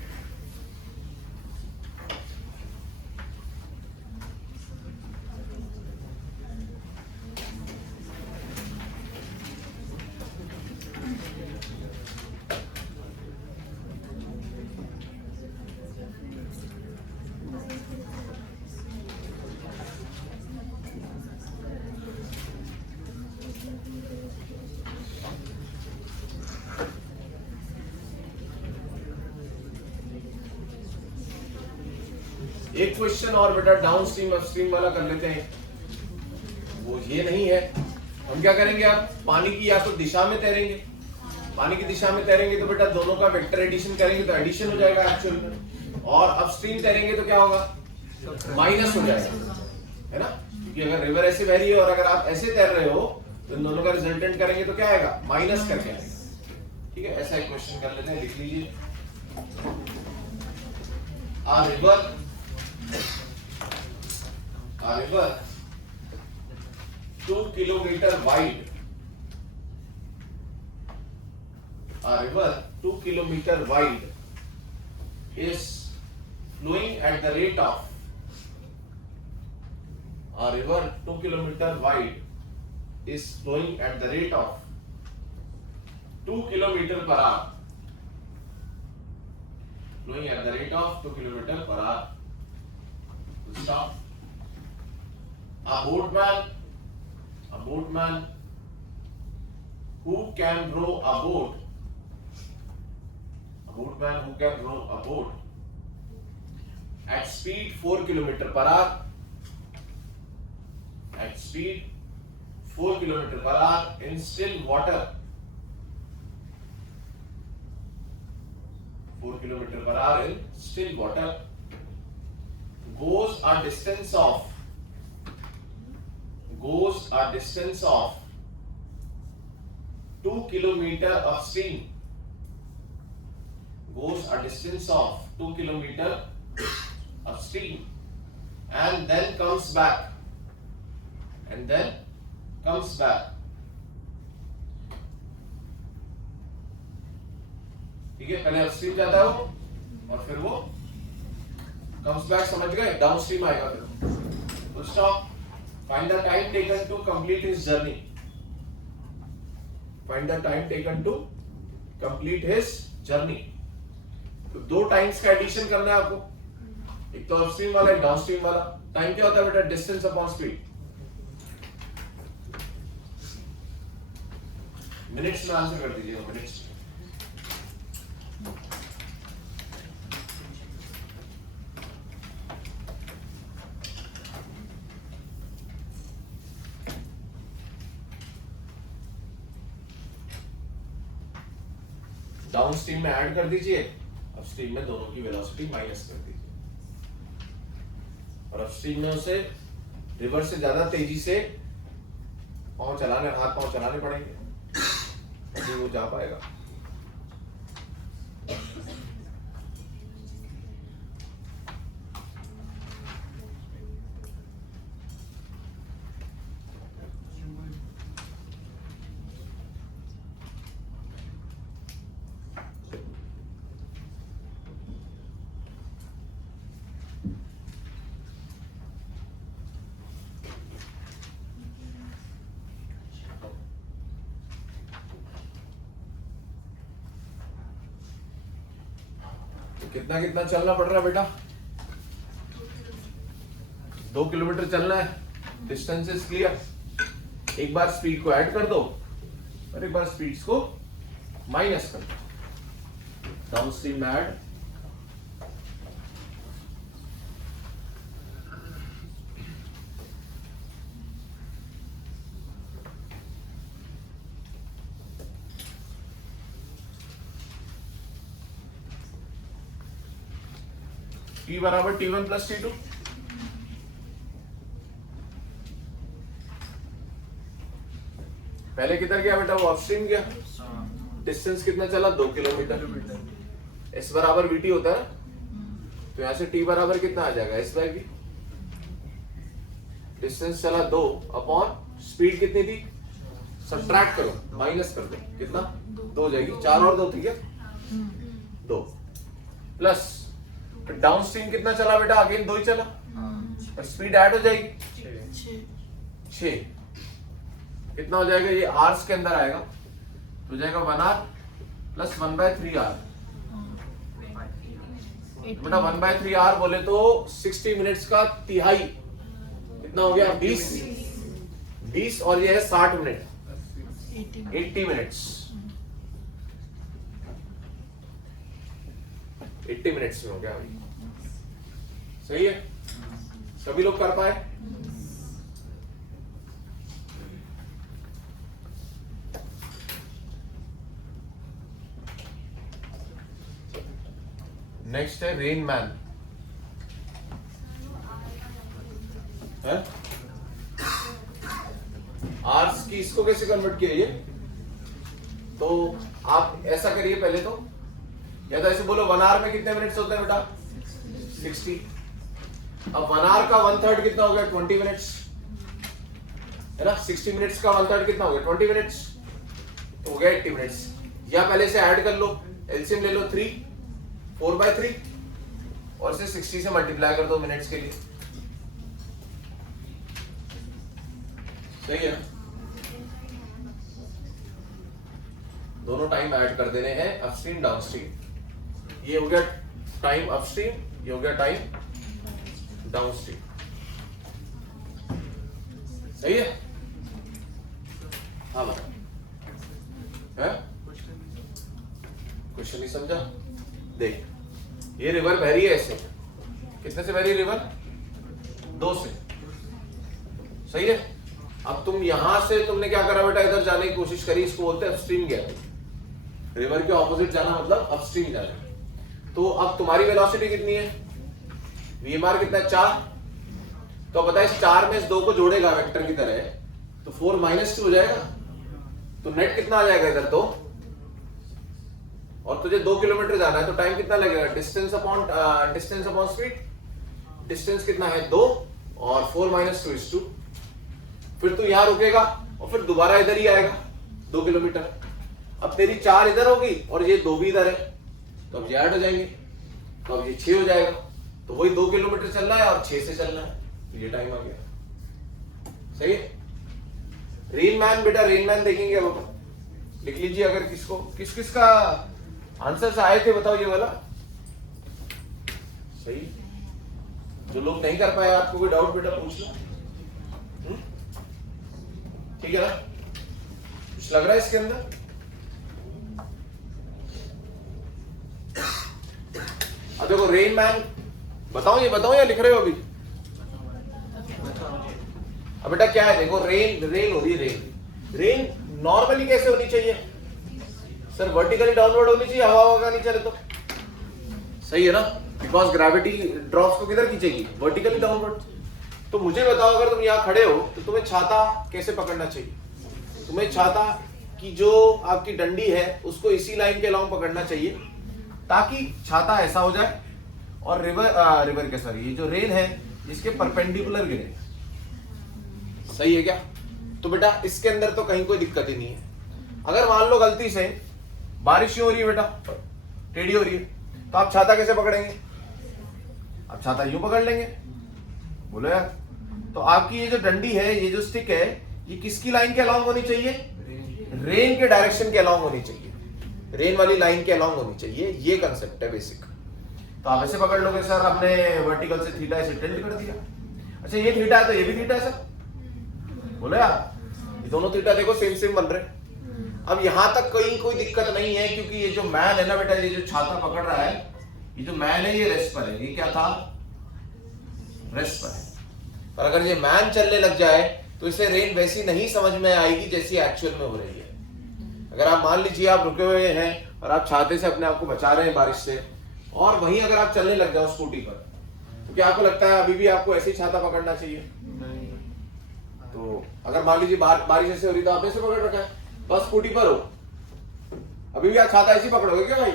एक क्वेश्चन और बेटा डाउन स्ट्रीम अपस्ट्रीम वाला कर लेते हैं, वो ये नहीं है। हम क्या करेंगे, आप पानी की या तो दिशा में तैरेंगे, पानी की दिशा में तैरेंगे तो बेटा दोनों का वेक्टर एडिशन करेंगे तो एडिशन हो जाएगा एक्चुअल में, और अपस्ट्रीम तैरेंगे तो क्या होगा, माइनस हो जाएगा, है ना, क्योंकि अगर रिवर ऐसे बह रही है और अगर आप ऐसे तैर रहे हो तो इन दोनों का रिजल्टेंट करेंगे तो क्या आएगा, माइनस करके आएगा। ठीक है, ऐसा एक क्वेश्चन कर लेते हैं, लिख लीजिए। आ river 2 kilometer wide, a river 2 kilometer wide is flowing at the rate of, a river 2 kilometer wide is flowing at the rate of 2 kilometer per hour, flowing at the rate of 2 kilometer per hour. Stop. A boatman who can row a boat, at speed 4 km per hour, at speed 4 km per hour in still water, 4 km per hour in still water, goes a distance of 2 kilometer upstream, goes a distance of 2 kilometer upstream, and then comes back, ठीक है, पहले upstream जाता है वो और फिर वो comes back, समझ गए, डाउनस्ट्रीम आएगा फिर। तो stop, find the time taken to complete his journey, find the time taken to complete his journey। तो दो टाइम्स का एडिशन करना है आपको, एक तो अपस्ट्रीम वाला, एक डाउनस्ट्रीम वाला। टाइम क्या होता है बेटा, डिस्टेंस अपॉन स्पीड, मिनट्स में आंसर कर दीजिएगा, मिनट्स। डाउन स्ट्रीम में ऐड कर दीजिए, अपस्ट्रीम में दोनों की वेलोसिटी माइनस कर दीजिए, और अपस्ट्रीम में उसे रिवर से ज्यादा तेजी से हाथ पांव चलाने पड़ेंगे, तभी वो जा पाएगा। कितना कितना चलना पड़ रहा है बेटा? 2 किलोमीटर चलना है। Distance is clear. एक बार स्पीड को ऐड कर दो और एक बार स्पीड्स को माइनस कर दो। डाउन स्ट्रीम में ऐड, T बराबर T1 प्लस T2। पहले किधर गया बेटा? वो अपस्ट्रीम गया। डिस्टेंस कितना चला? 2 किलोमीटर। S बराबर VT होता है, तो यहां से T बराबर कितना आ जाएगा? S by V। डिस्टेंस चला 2 अपॉन स्पीड कितनी थी? सब्ट्रैक्ट करो, माइनस कर दो, कितना? 2 हो जाएगी। 4 और 2 थी क्या? 2 प्लस डाउन स्ट्रीम कितना चला बेटा? अगेन 2 ही चला, और स्पीड ऐड हो जाएगी 6। कितना हो जाएगा? ये आवर्स के अंदर आएगा, तो हो जाएगा 1 आवर प्लस 1/3 आवर। बेटा 1/3 आवर बोले तो 60 मिनट्स का तिहाई कितना हो गया? 20 और ये है 60 मिनट, 80 मिनट्स। 80 मिनट्स में हो गया अभी। सही है? सभी लोग कर पाए? नेक्स्ट है रेन मैन। आर्स की इसको कैसे कन्वर्ट किया? ये तो आप ऐसा करिए पहले तो, या तो ऐसे बोलो 1 आवर में कितने मिनट्स होते हैं बेटा? 60। अब 1 आवर का 1/3 कितना हो गया? 20 मिनट्स, है ना? 60 मिनट्स का 1/3 कितना हो गया? 20 मिनट्स, तो हो गया 80 मिनट्स। या पहले से ऐड कर लो, एलसीएम ले लो 3, 4/3, और इसे 60 से मल्टीप्लाई कर दो मिनट्स के लिए। सही है? दोनों टाइम ऐड कर देने हैं, अपस्ट्रीम डाउनस्ट्रीम। ये हो गया टाइम अपस्ट्रीम, ये हो गया टाइम डाउनस्ट्रीम। सही है? हाँ बेटा, है क्वेश्चन नहीं समझा? देख, ये रिवर बह रही है ऐसे, कितने से बह रही है रिवर? 2 से। सही है? अब तुम यहां से तुमने क्या करा बेटा? इधर जाने की कोशिश करी, इसको बोलते हैं अपस्ट्रीम गया। रिवर के ऑपोजिट जाना मतलब अपस्ट्रीम जाना। तो अब तुम्हारी वेलोसिटी कितनी है? वीएमआर कितना है? 4। तो पता है इस 4 में इस 2 को जोड़ेगा वेक्टर की तरह, तो 4 - 2 हो जाएगा। तो नेट कितना आ जाएगा इधर? 2। और तुझे 2 किलोमीटर जाना है, तो टाइम कितना लगेगा? Distance upon speed. डिस्टेंस कितना है? 2, और 4 - 2 = 2। फिर तू यहां रुकेगा और फिर दोबारा इधर ही आएगा 2 किलोमीटर। अब तेरी 4 इधर होगी और ये 2 भी इधर है, तो अब ये ऐड हो जाएंगे, तो अब ये 6 हो जाएगा। तो वही 2 किलोमीटर चलना है और 6 से चलना है, तो ये टाइम आ गया। सही है? रेन मैन बेटा, रेन मैन देखेंगे अब अपन। लिख लीजिए, अगर किसको किस का आंसर से आए थे बताओ ये वाला। सही? जो लोग नहीं कर पाए, आपको कोई डाउट बेटा पूछ लो, ठीक है ना? कुछ लग रहा है इसके अंदर? अब देखो रेन मैन, बताओ ये बताओ या लिख रहे हो अभी? अब बेटा क्या है, देखो रेन हो रही है, रेन नॉर्मली कैसे होनी चाहिए सर? वर्टिकली डाउनवर्ड होनी चाहिए, हवा का नहीं चले तो सही है ना, बिकॉज ग्रेविटी ड्रॉप्स को किधर खींचेगी? Vertically downward. तो मुझे बताओ, अगर तुम यहाँ खड़े हो तो तुम्हें छाता कैसे पकड़ना चाहिए? तुम्हें छाता की जो आपकी डंडी है उसको इसी लाइन के अलाउंग पकड़ना चाहिए, ताकि छाता ऐसा हो जाए और रिवर के सॉरी ये जो रेन है इसके परपेंडिकुलर गिरे। सही है क्या? तो बेटा इसके अंदर तो कहीं कोई दिक्कत ही नहीं है। अगर मान लो गलती से बारिश ही हो रही है बेटा, टेढ़ी हो रही है, तो आप छाता कैसे पकड़ेंगे? आप छाता यूं पकड़ लेंगे, बोलो यार। तो आपकी ये जो डंडी है, ये जो स्टिक है, ये किसकी लाइन के अलाउंग होनी चाहिए? रेन के डायरेक्शन के अलाउंग होनी चाहिए, रेन वाली लाइन के अलाउंग होनी चाहिए। ये कंसेप्ट है बेसिक। तो आप ऐसे पकड़ लोगे सर, आपने वर्टिकल से थीटा ऐसे टिल्ट कर दिया। अच्छा ये थीटा है तो ये भी थीटा है सर, बोलो यार। ये दोनों थीटा देखो सेम सेम बन रहे। अब यहां तक कोई दिक्कत नहीं है, क्योंकि ये जो मैन है ना बेटा, ये जो छाता पकड़ रहा है, ये जो मैन है ये रेस्ट पर है। ये क्या था? रेस्ट पर है। पर अगर ये मैन चलने लग जाए तो इसे रेन वैसी नहीं समझ में आएगी जैसी एक्चुअल में हो रही है। अगर आप मान लीजिए आप रुके हुए हैं और आप छाते से अपने आप को बचा रहे हैं बारिश से, और वहीं अगर आप चलने लग जाओ स्कूटी पर, तो क्या आपको लगता है अभी भी आपको ऐसे ही छाता पकड़ना चाहिए? तो अगर मान लीजिए बारिश ऐसे हो रही तो आप ऐसे पकड़ रखा है, बस स्कूटी पर हो, अभी भी आप छाता ऐसे पकड़ोगे क्या भाई?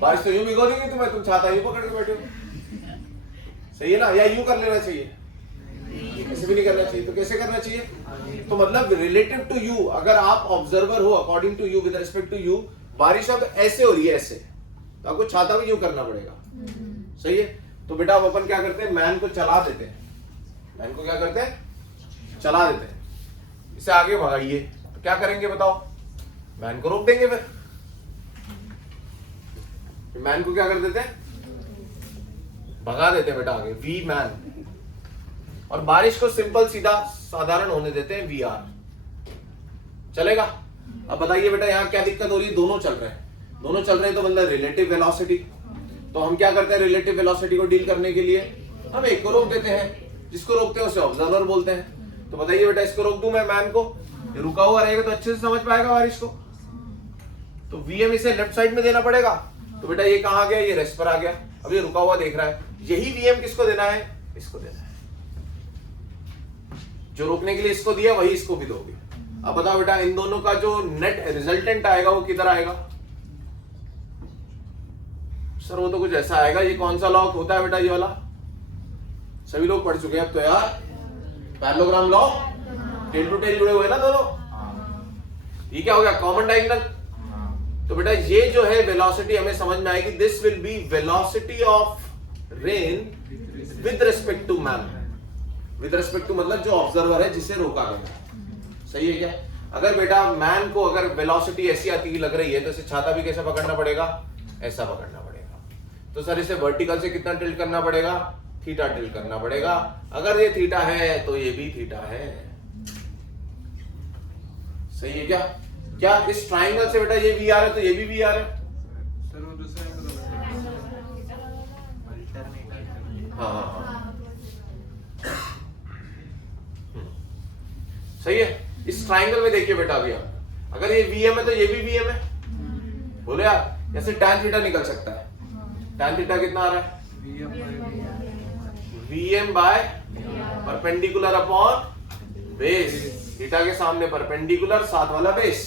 बारिश तो यूं भिगो देंगे तुम्हें, तुम छाता यूं पकड़ के बैठे हो। सही है ना? या यूं कर लेना चाहिए? ऐसे भी नहीं करना चाहिए। तो कैसे करना चाहिए? तो मतलब रिलेटिव टू यू, अगर आप ऑब्जर्वर हो, according to you, with respect to you, बारिश अब ऐसे हो रही है ऐसे, तो आपको छाता भी यूं करना पड़ेगा। सही है? तो बेटा अब अपन क्या करते हैं, मैन को चला देते हैं। मैन को क्या करते हैं? चला देते हैं। इसे आगे भगाइए, तो क्या करेंगे बताओ? मैन को रोक देंगे। फिर मैन को क्या कर देते हैं? भगा देते हैं बेटा आगे, वी मैन। और बारिश को सिंपल सीधा साधारण होने देते हैं, वी आर। चलेगा? अब बताइए बेटा यहाँ क्या दिक्कत हो रही है? दोनों चल रहे हैं, दोनों चल रहे हैं, तो मतलब रिलेटिव वेलोसिटी। तो हम क्या करते हैं रिलेटिव वेलोसिटी को डील करने के लिए? हम एक को रोक देते हैं, जिसको रोकते हैं उसे ऑब्जर्वर बोलते हैं। तो बताइए बेटा इसको रोक दूं मैं मैन को, ये रुका हुआ रहेगा तो अच्छे से समझ पाएगा बारिश को। तो वीएम इसे लेफ्ट साइड में देना पड़ेगा। तो बेटा ये कहाँ गया? ये रेस्ट पर आ गया। अब ये रुका हुआ देख रहा है, यही वीएम किसको देना है? इसको देना है। जो रोकने के लिए इसको दिया वही इसको भी दोगे। अब बताओ बेटा इन दोनों का जो नेट रिजल्टेंट आएगा वो किधर आएगा? सर वो तो कुछ ऐसा आएगा, ये कौन सा लॉ होता है बेटा? ये वाला सभी लोग पढ़ चुके हैं अब तो यार, parallelogram law. Tail to tail जुड़े हुए ना दोनों। ये क्या हो गया? Common diagonal. तो बेटा ये जो है वेलोसिटी हमें समझ में आएगी, this will be velocity of rain with respect to man. With respect to मतलब जो ऑब्जर्वर है जिसे रोका गया। सही है क्या? अगर बेटा मैन को अगर वेलोसिटी ऐसी आती लग रही है तो इसे छाता भी कैसे पकड़ना पड़ेगा? ऐसा पकड़ना पड़ेगा। तो सर इसे वर्टिकल से कितना टिल्ट करना पड़ेगा? थीटा टिल्ट करना पड़ेगा। अगर ये थीटा है तो ये भी थीटा है। सही है क्या? क्या इस ट्राइंगल से बेटा ये वी आर है तो ये भी वी आर है? हाँ। सही है। इस ट्राइंगल में देखिए बेटा अभी आप, अगर ये वीएम है तो ये भी वीएम है। बोले यार, जैसे tan थीटा निकल सकता है। tan थीटा कितना आ रहा है? VM by perpendicular upon base. Theta के सामने परपेंडिकुलर, साथ वाला बेस,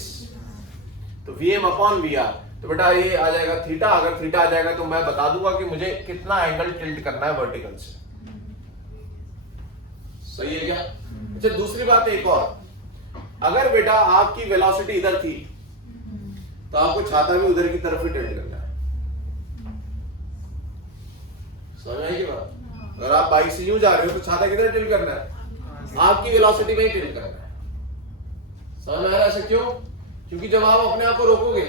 तो वीएम अपॉन वी आर। तो बेटा ये आ जाएगा थीटा। अगर थीटा आ जाएगा तो मैं बता दूंगा कि मुझे कितना एंगल टिल्ट करना है वर्टिकल से। सही है क्या? अच्छा दूसरी बात एक और, अगर बेटा आपकी वेलोसिटी इधर थी तो आपको छाता भी उधर की तरफ ही टिल्ट करना है। समझ आई की बात? अगर आप बाइक से यूं जा रहे हो तो छाता किधर टिल्ट करना है? आपकी वेलोसिटी में ही टिल्ट करना है। समझ में आ रहा है? ऐसा क्यों? क्योंकि जब आप अपने आप को रोकोगे,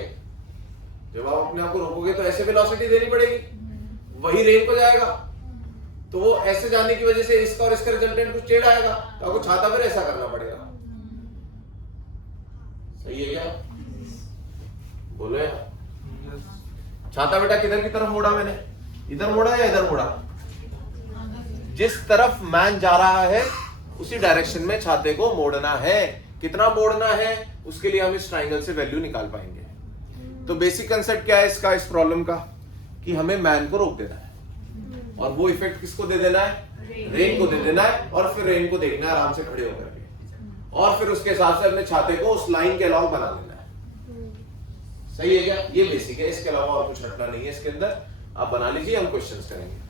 तो ऐसे वेलोसिटी देनी पड़ेगी, वही रेन को जाएगा। तो वो ऐसे जाने की वजह से इसका और इसका रिजल्टेंट कुछ टेढ़ा आएगा, तो आपको छाता फिर ऐसा करना पड़ेगा। सही है क्या? बोलो यार। छाता बेटा किधर की तरफ मोड़ा मैंने? इधर मोड़ा या इधर मोड़ा? जिस तरफ मैन जा रहा है उसी डायरेक्शन में छाते को मोड़ना है। कितना मोड़ना है उसके लिए हम इस ट्राइंगल से वैल्यू निकाल पाएंगे। तो बेसिक कंसेप्ट क्या है इसका, इस प्रॉब्लम का, कि हमें मैन को रोक देना है और वो इफेक्ट किसको दे देना है? रेन को दे देना है। और फिर रेन को देखना है आराम से खड़े होकर के, और फिर उसके हिसाब से अपने छाते को उस लाइन के अलावा बना लेना है। सही है क्या? ये बेसिक है, इसके अलावा और कुछ हटना नहीं है इसके अंदर। आप बना लीजिए, हम क्वेश्चंस करेंगे।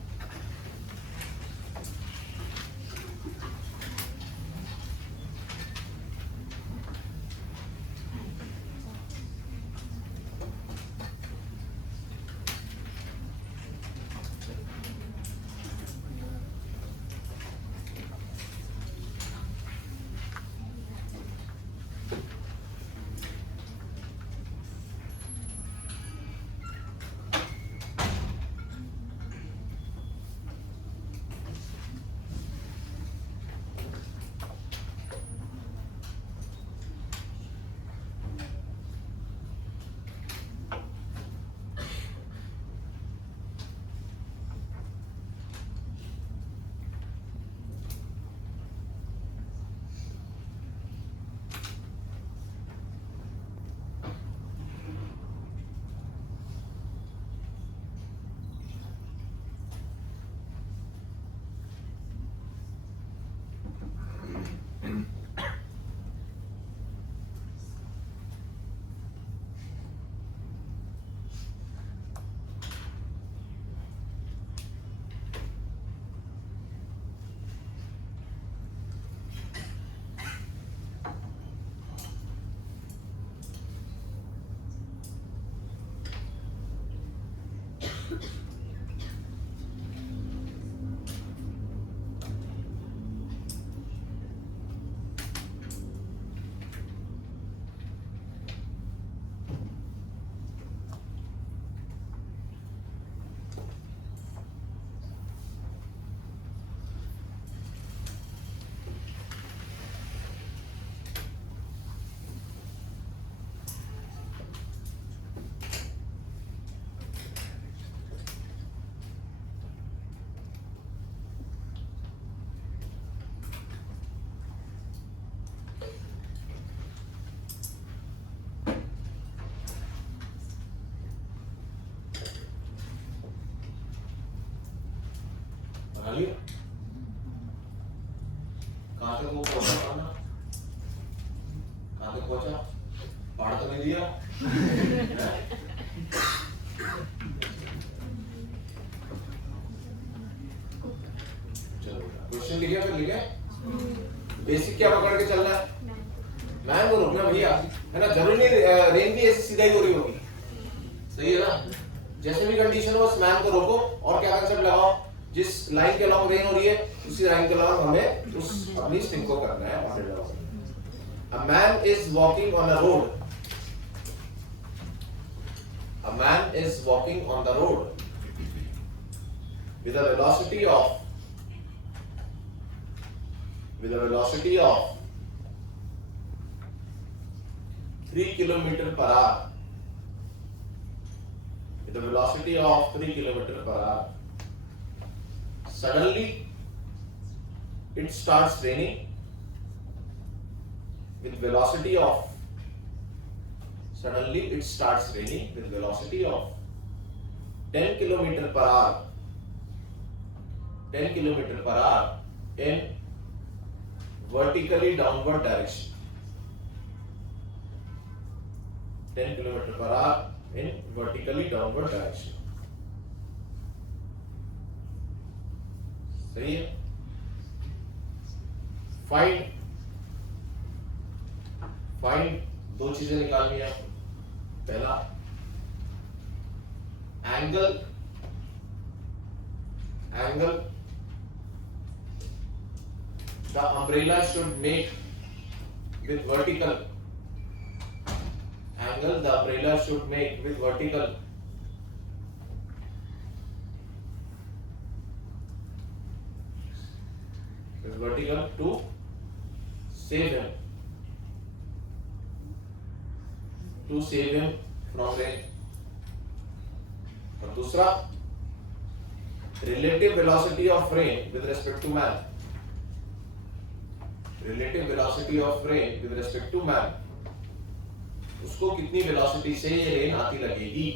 कहां तक वो पहुंचा ना? कहां तक पहुंचा? पहाड़ तो नहीं दिया? चलो क्वेश्चन लिखा, फिर लिखा बेसिक क्या पकड़ के चलना है? मैं बोलूँ ना भैया, है ना? जरूरी नहीं रेन भी ऐसे सीधा ही हो रही होगी। सही है ना? जैसे भी कंडीशन हो उस मैन को रोको और क्या कंसेप्ट लगाओ, जिस लाइन के अलावा रेन हो रही है उसी लाइन के अलावा हमें उस अपनी स्टिंग को करना है। A man is walking on a road. A man is walking on the road with a velocity of 3 kilometer per hour. With a velocity of 3 kilometer per hour. Suddenly, it starts raining with velocity of 10 kilometer per hour. 10 kilometer per hour in vertically downward direction. 10 kilometer per hour in vertically downward direction. सही है? Find दो चीजें निकालनी है आपको। पहला angle the umbrella should make with vertical angle, the umbrella should make with vertical to save him. To save him from rain. और दूसरा relative velocity of rain with respect to man, relative velocity of rain with respect to man, उसको कितनी velocity से ये rain आती लगेगी।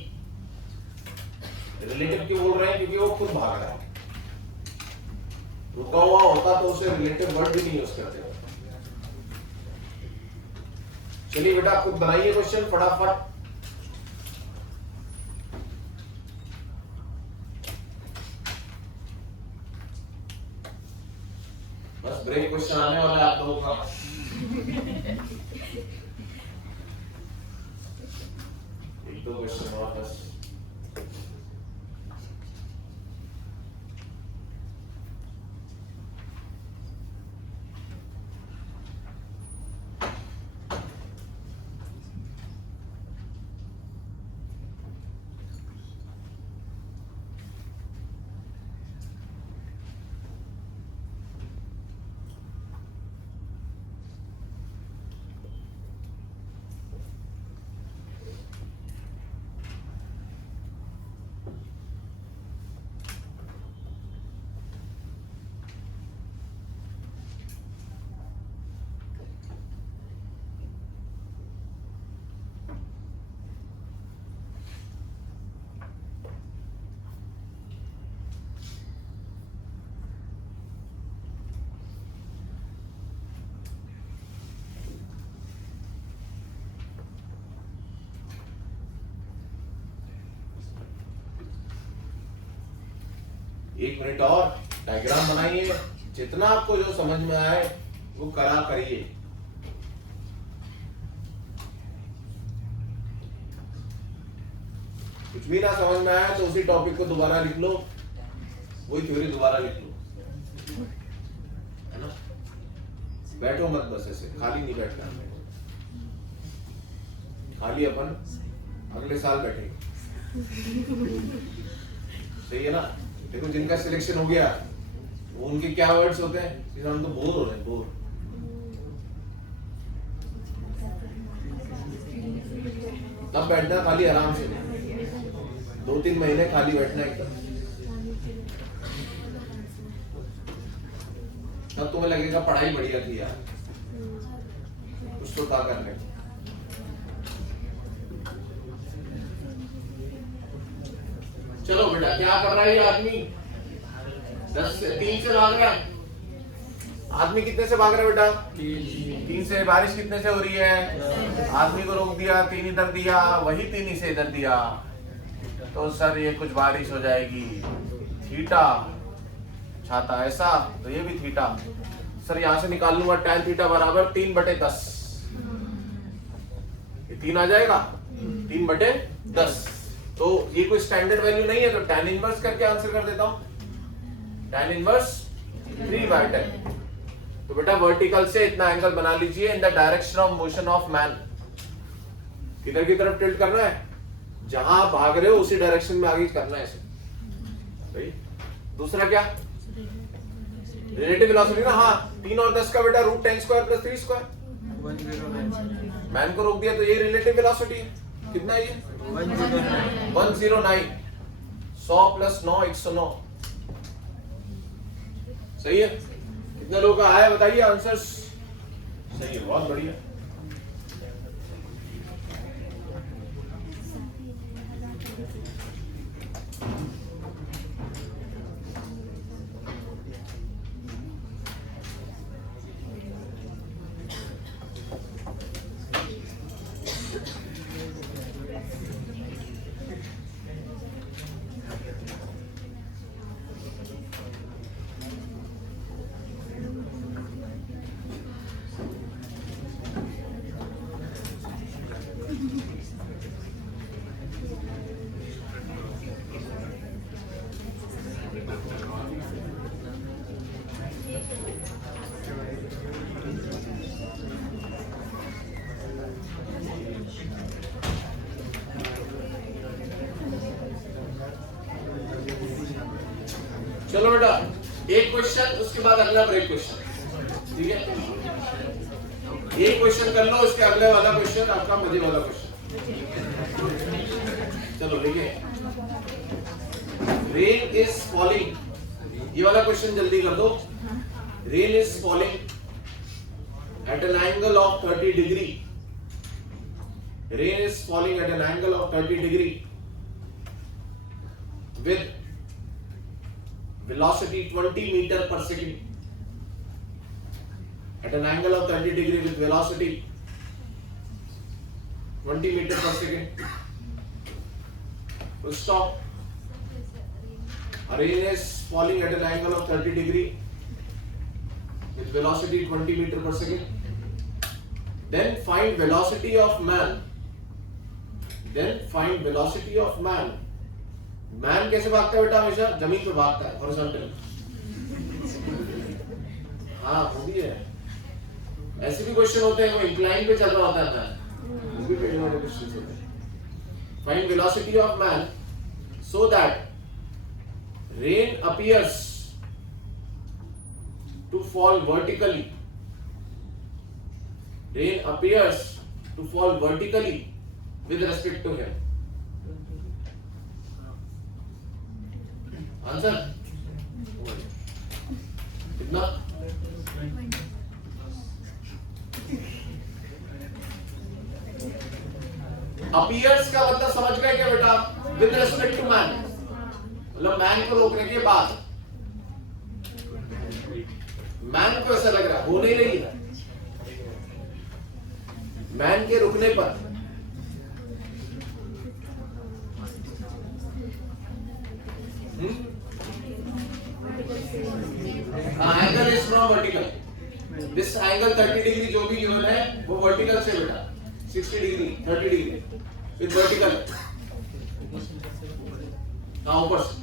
Relative क्यों बोल रहे हैं? क्योंकि वो खुद भाग रहा है, रुका हुआ होता तो उसे रिलेटिव वर्ड भी नहीं यूज करते। चलिए बेटा खुद बनाइए क्वेश्चन फटाफट। बस ब्रेक क्वेश्चन आने वाला है आप लोगों का। एक दो क्वेश्चन और बस। एक मिनट और डायग्राम बनाइए, जितना आपको जो समझ में आए वो करा करिए। कुछ भी ना समझ में आया तो उसी टॉपिक को दोबारा लिख लो, वही थ्योरी दोबारा लिख लो, है ना। बैठो मत बस ऐसे, खाली नहीं बैठना, खाली अपन अगले साल बैठेंगे, सही है ना। देखो जिनका सिलेक्शन हो गया वो उनके क्या वर्ड्स होते हैं, हम तो बोर हो रहे हैं, बोर। तब बैठना खाली आराम से, 2-3 महीने खाली बैठना एकदम, तब तुम्हें लगेगा पढ़ाई बढ़िया थी यार, कुछ तो था करने। चलो बेटा क्या कर रहा है ये आदमी? 3 से भाग रहा है। आदमी कितने से भाग रहा है बेटा? 3 से। बारिश कितने से हो रही है? आदमी को रोक दिया, 3 इधर दिया, वही 3 ही से इधर दिया, तो सर ये कुछ बारिश हो जाएगी। थीटा छाता ऐसा, तो ये भी थीटा। सर यहां से निकाल लूंगा tan थीटा बराबर 3/10, ये 3 आ जाएगा, 3/10। तो ये कोई स्टैंडर्ड वैल्यू नहीं है, तो tan इनवर्स करके आंसर कर देता हूं। tan inverse 3/10। तो बेटा वर्टिकल से इतना एंगल बना लीजिए in the direction of motion of man. किधर की तरफ टिल्ट करना है? जहां आप भाग रहे हो उसी डायरेक्शन में आगे करना है इसे, भाई। दूसरा क्या? रिलेटिव वेलोसिटी ना। हाँ 3 और 10 का बेटा √10² + 3²। 109। मैन को रोक दिया तो ये रिलेटिव वेलोसिटी है। कितना है ये? 109। 100 + 9 109। सही है। कितने लोगों का आया बताइए आंसर्स? सही है, बहुत बढ़िया। चलो बेटा एक क्वेश्चन, उसके बाद अगला ब्रेक क्वेश्चन, ठीक है। एक क्वेश्चन कर लो, उसके अगले वाला क्वेश्चन आपका मजे वाला क्वेश्चन। चलो लिखे, रेन इज फॉलिंग, ये वाला क्वेश्चन जल्दी कर दो। Rain is falling eight an angle of 30 degree. Rain is falling eight an angle of 30 degree with velocity 20 meter per second at an angle of 30 degree with velocity 20 meter per second. Full stop. A rain is falling at an angle of 30 degree with velocity 20 meter per second. Then find velocity of man. Man कैसे भागता है बेटा? हमेशा जमीन पे भागता है, horizontal. हाँ वो भी है, ऐसे भी क्वेश्चन होते हैं, वो इंक्लाइन पे चल रहा होता है मैन, वो भी कई वाले क्वेश्चंस होते हैं। Find velocity of man so that rain appears to fall vertically. Rain appears to fall vertically with respect to him. Answer कितना? अपीयर्स का मतलब समझ गए क्या बेटा? विद रेस्पेक्ट टू मैन, मतलब मैन को रोकने के बाद। मैन को ऐसा लग रहा है, हो नहीं रही है, मैन के रुकने पर angle is from vertical. This angle 30 degree जो भी गिवन है वो वर्टिकल से बेटा 60 डिग्री 30 डिग्री विद वर्टिकल। हाँ ऊपर से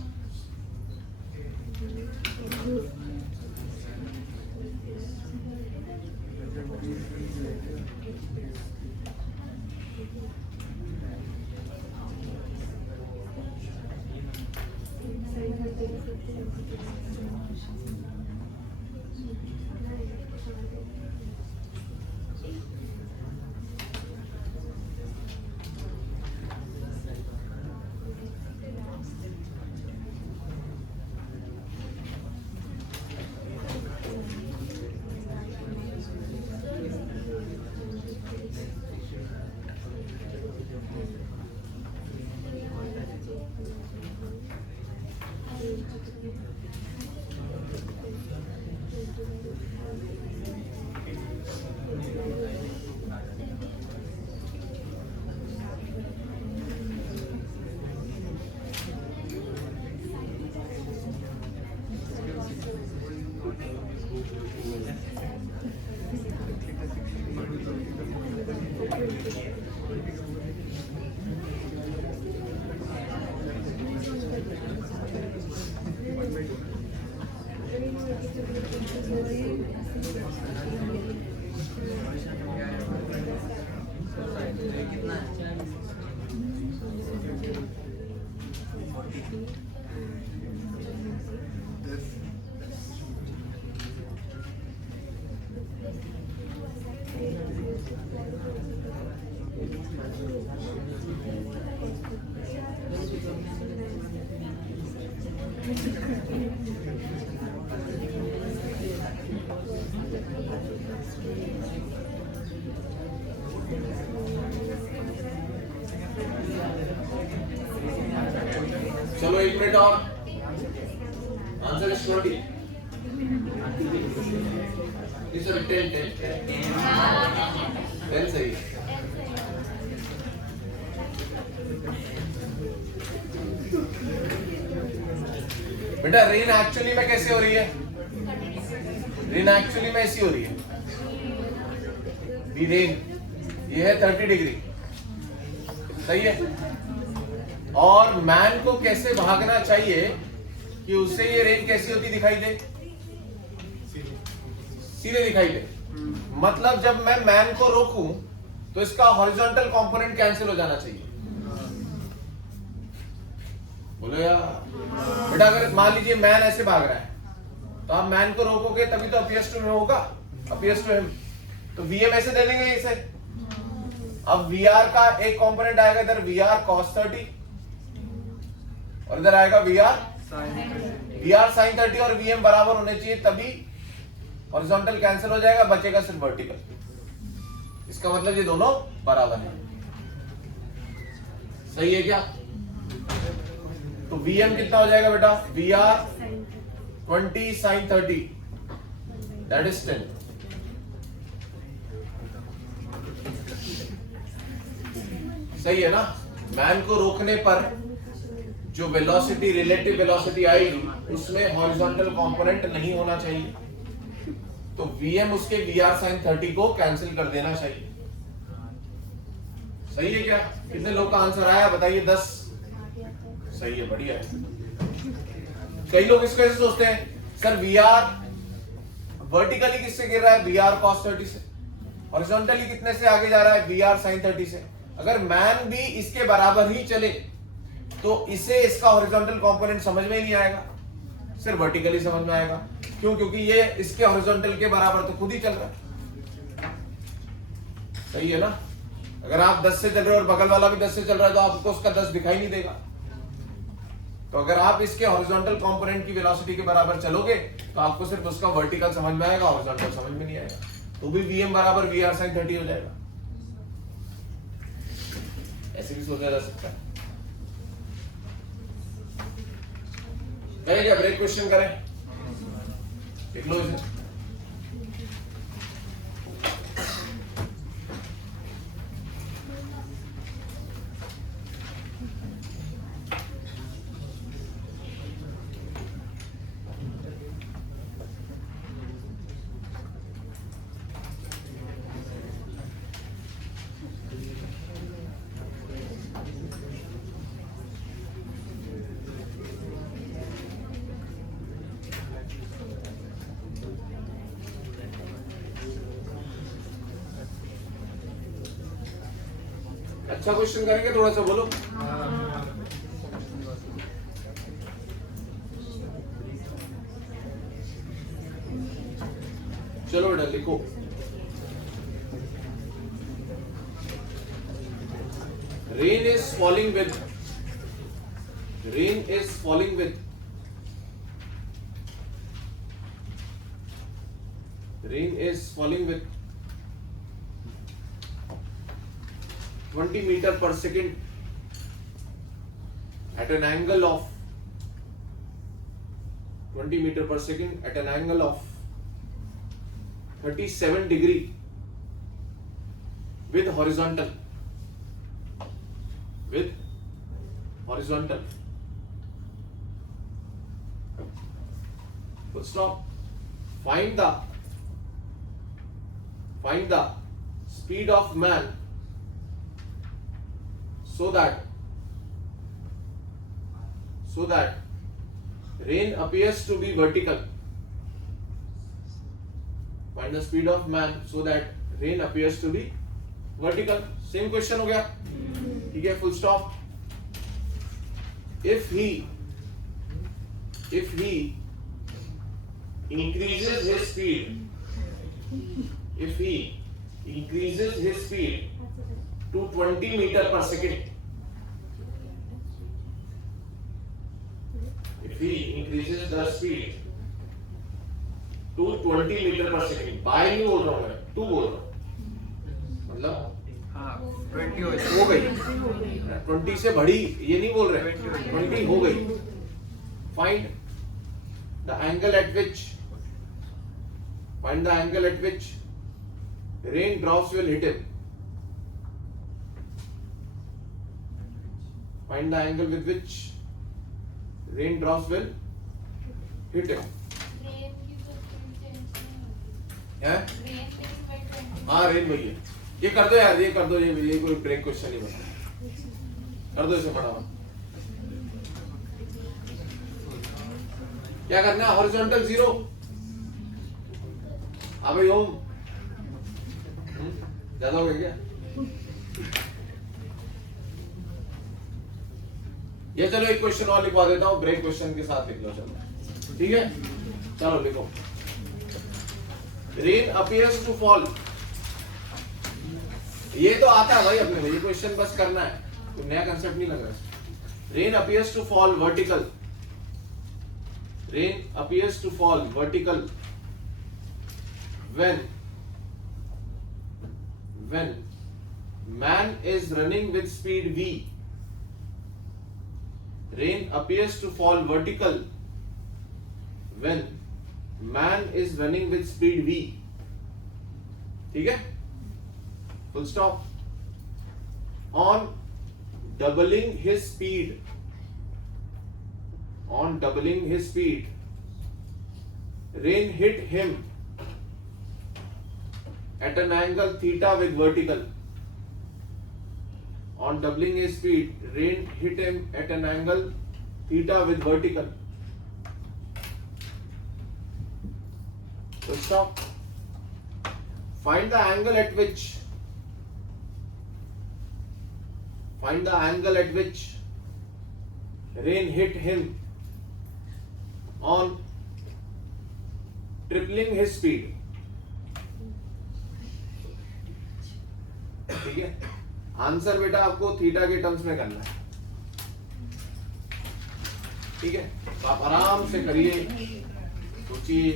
चलो 1 मिनट और। Answer is 20। इस 10 सही है। बेटा रेन एक्चुअली में कैसे हो रही है? रेन एक्चुअली में ऐसी हो रही है। दी रेन ये है 30 डिग्री, सही है। और मैन को कैसे भागना चाहिए कि उससे ये रेन कैसी होती दिखाई दे? सीधे दिखाई दे। मतलब जब मैं मैन को रोकूं तो इसका हॉरिजॉन्टल कंपोनेंट कैंसिल हो जाना चाहिए। बोलो यार बेटा, अगर मान लीजिए मैन ऐसे भाग रहा है तो आप मैन को रोकोगे तभी तो अपीयर्स टू हिम होगा, अपीयर्स टू हिम। तो वीएम ऐसे दे देंगे इसे, अब VR का एक कंपोनेंट आएगा इधर VR cos 30 और इधर आएगा VR sin 30 और VM बराबर होने चाहिए, तभी हॉरिजॉन्टल कैंसिल हो जाएगा, बचेगा सिर्फ वर्टिकल। इसका मतलब ये दोनों बराबर है। सही है क्या? तो VM कितना हो जाएगा बेटा? VR 20 sin 30 that is 10। सही है ना? मैन को रोकने पर जो वेलोसिटी, रिलेटिव वेलोसिटी आएगी उसमें हॉरिजॉन्टल कंपोनेंट नहीं होना चाहिए, तो VM उसके VR sin 30 को कैंसिल कर देना चाहिए। सही है क्या? कितने लोग का आंसर आया बताइए? 10। सही है, बढ़िया है। कई लोग इसको ऐसे सोचते हैं, सर VR वर्टिकली किससे गिर रहा है? VR cos 30 से। हॉरिजॉन्टली कितने से आगे जा रहा है? VR sin 30 से। अगर मैन भी इसके बराबर ही चले तो इसे इसका हॉरिजॉन्टल कंपोनेंट समझ में ही नहीं आएगा, सिर्फ वर्टिकली समझ में आएगा। क्यों? क्योंकि ये इसके हॉरिजॉन्टल के बराबर तो खुद ही चल रहा है। सही है ना? अगर आप 10 से चल रहे हो और बगल वाला भी 10 से चल रहा है तो आपको उसका 10 दिखाई नहीं देगा। तो अगर आप इसके हॉरिजॉन्टल कंपोनेंट की वेलोसिटी के बराबर चलोगे तो आपको सिर्फ उसका वर्टिकल समझ में आएगा, हॉरिजॉन्टल समझ में नहीं आएगा, तो भी VM बराबर VR sin 30 हो जाएगा। ऐसे भी सोचा जा सकता है। क्या ब्रेक क्वेश्चन करें? लिख लो इसे। अच्छा क्वेश्चन करेंगे, थोड़ा सा बोलो। चलो बेटा लिखो। Rain is falling with 20 meter per second at an angle of 20 meter per second at an angle of 37 degree with horizontal full stop. Find the speed of man so that rain appears to be vertical. Find the speed of man so that rain appears to be vertical. Same question हो गया, ठीक है? full stop. If he increases his speed to 20 meter per second, if he increases the speed to 20 meter per second, by नहीं बोल रहा हूँ मैं, to बोल रहा हूँ, मतलब 20 हो गई, 20 से बढ़ी ये नहीं बोल रहे, 20 हो गई। Find the angle at which rain drops will hit him. Find the angle with which rain drops will hit him. हैं? हाँ रेन वही है। ये कर दो यार, ये कर दो, ये कोई ब्रेक क्वेश्चन नहीं बना, कर दो इसे फटाफट। क्या करना है? हॉरिजॉन्टल 0। अबे ओम ज्यादा हो गया क्या? ये चलो एक क्वेश्चन और लिखवा देता हूँ, ब्रेक क्वेश्चन के साथ लिख लो, चलो ठीक है? चलो लिखो। रेन अपीयर्स टू फॉल ये तो आता है भाई अपने को, ये क्वेश्चन बस करना है, कोई नया कंसेप्ट नहीं लग रहा है। Rain appears to fall vertical, rain appears to fall vertical when man is running with speed v. Rain appears to fall vertical when man is running with speed v. ठीक है, full stop. On doubling his speed, rain hit him at an angle theta with vertical. On doubling his speed, rain hit him at an angle theta with vertical. So stop. Find the angle at which rain hit him on tripling his speed. ठीक है, answer बेटा आपको theta के terms में करना है। ठीक है, तो आप आराम से करिए, सोचिए।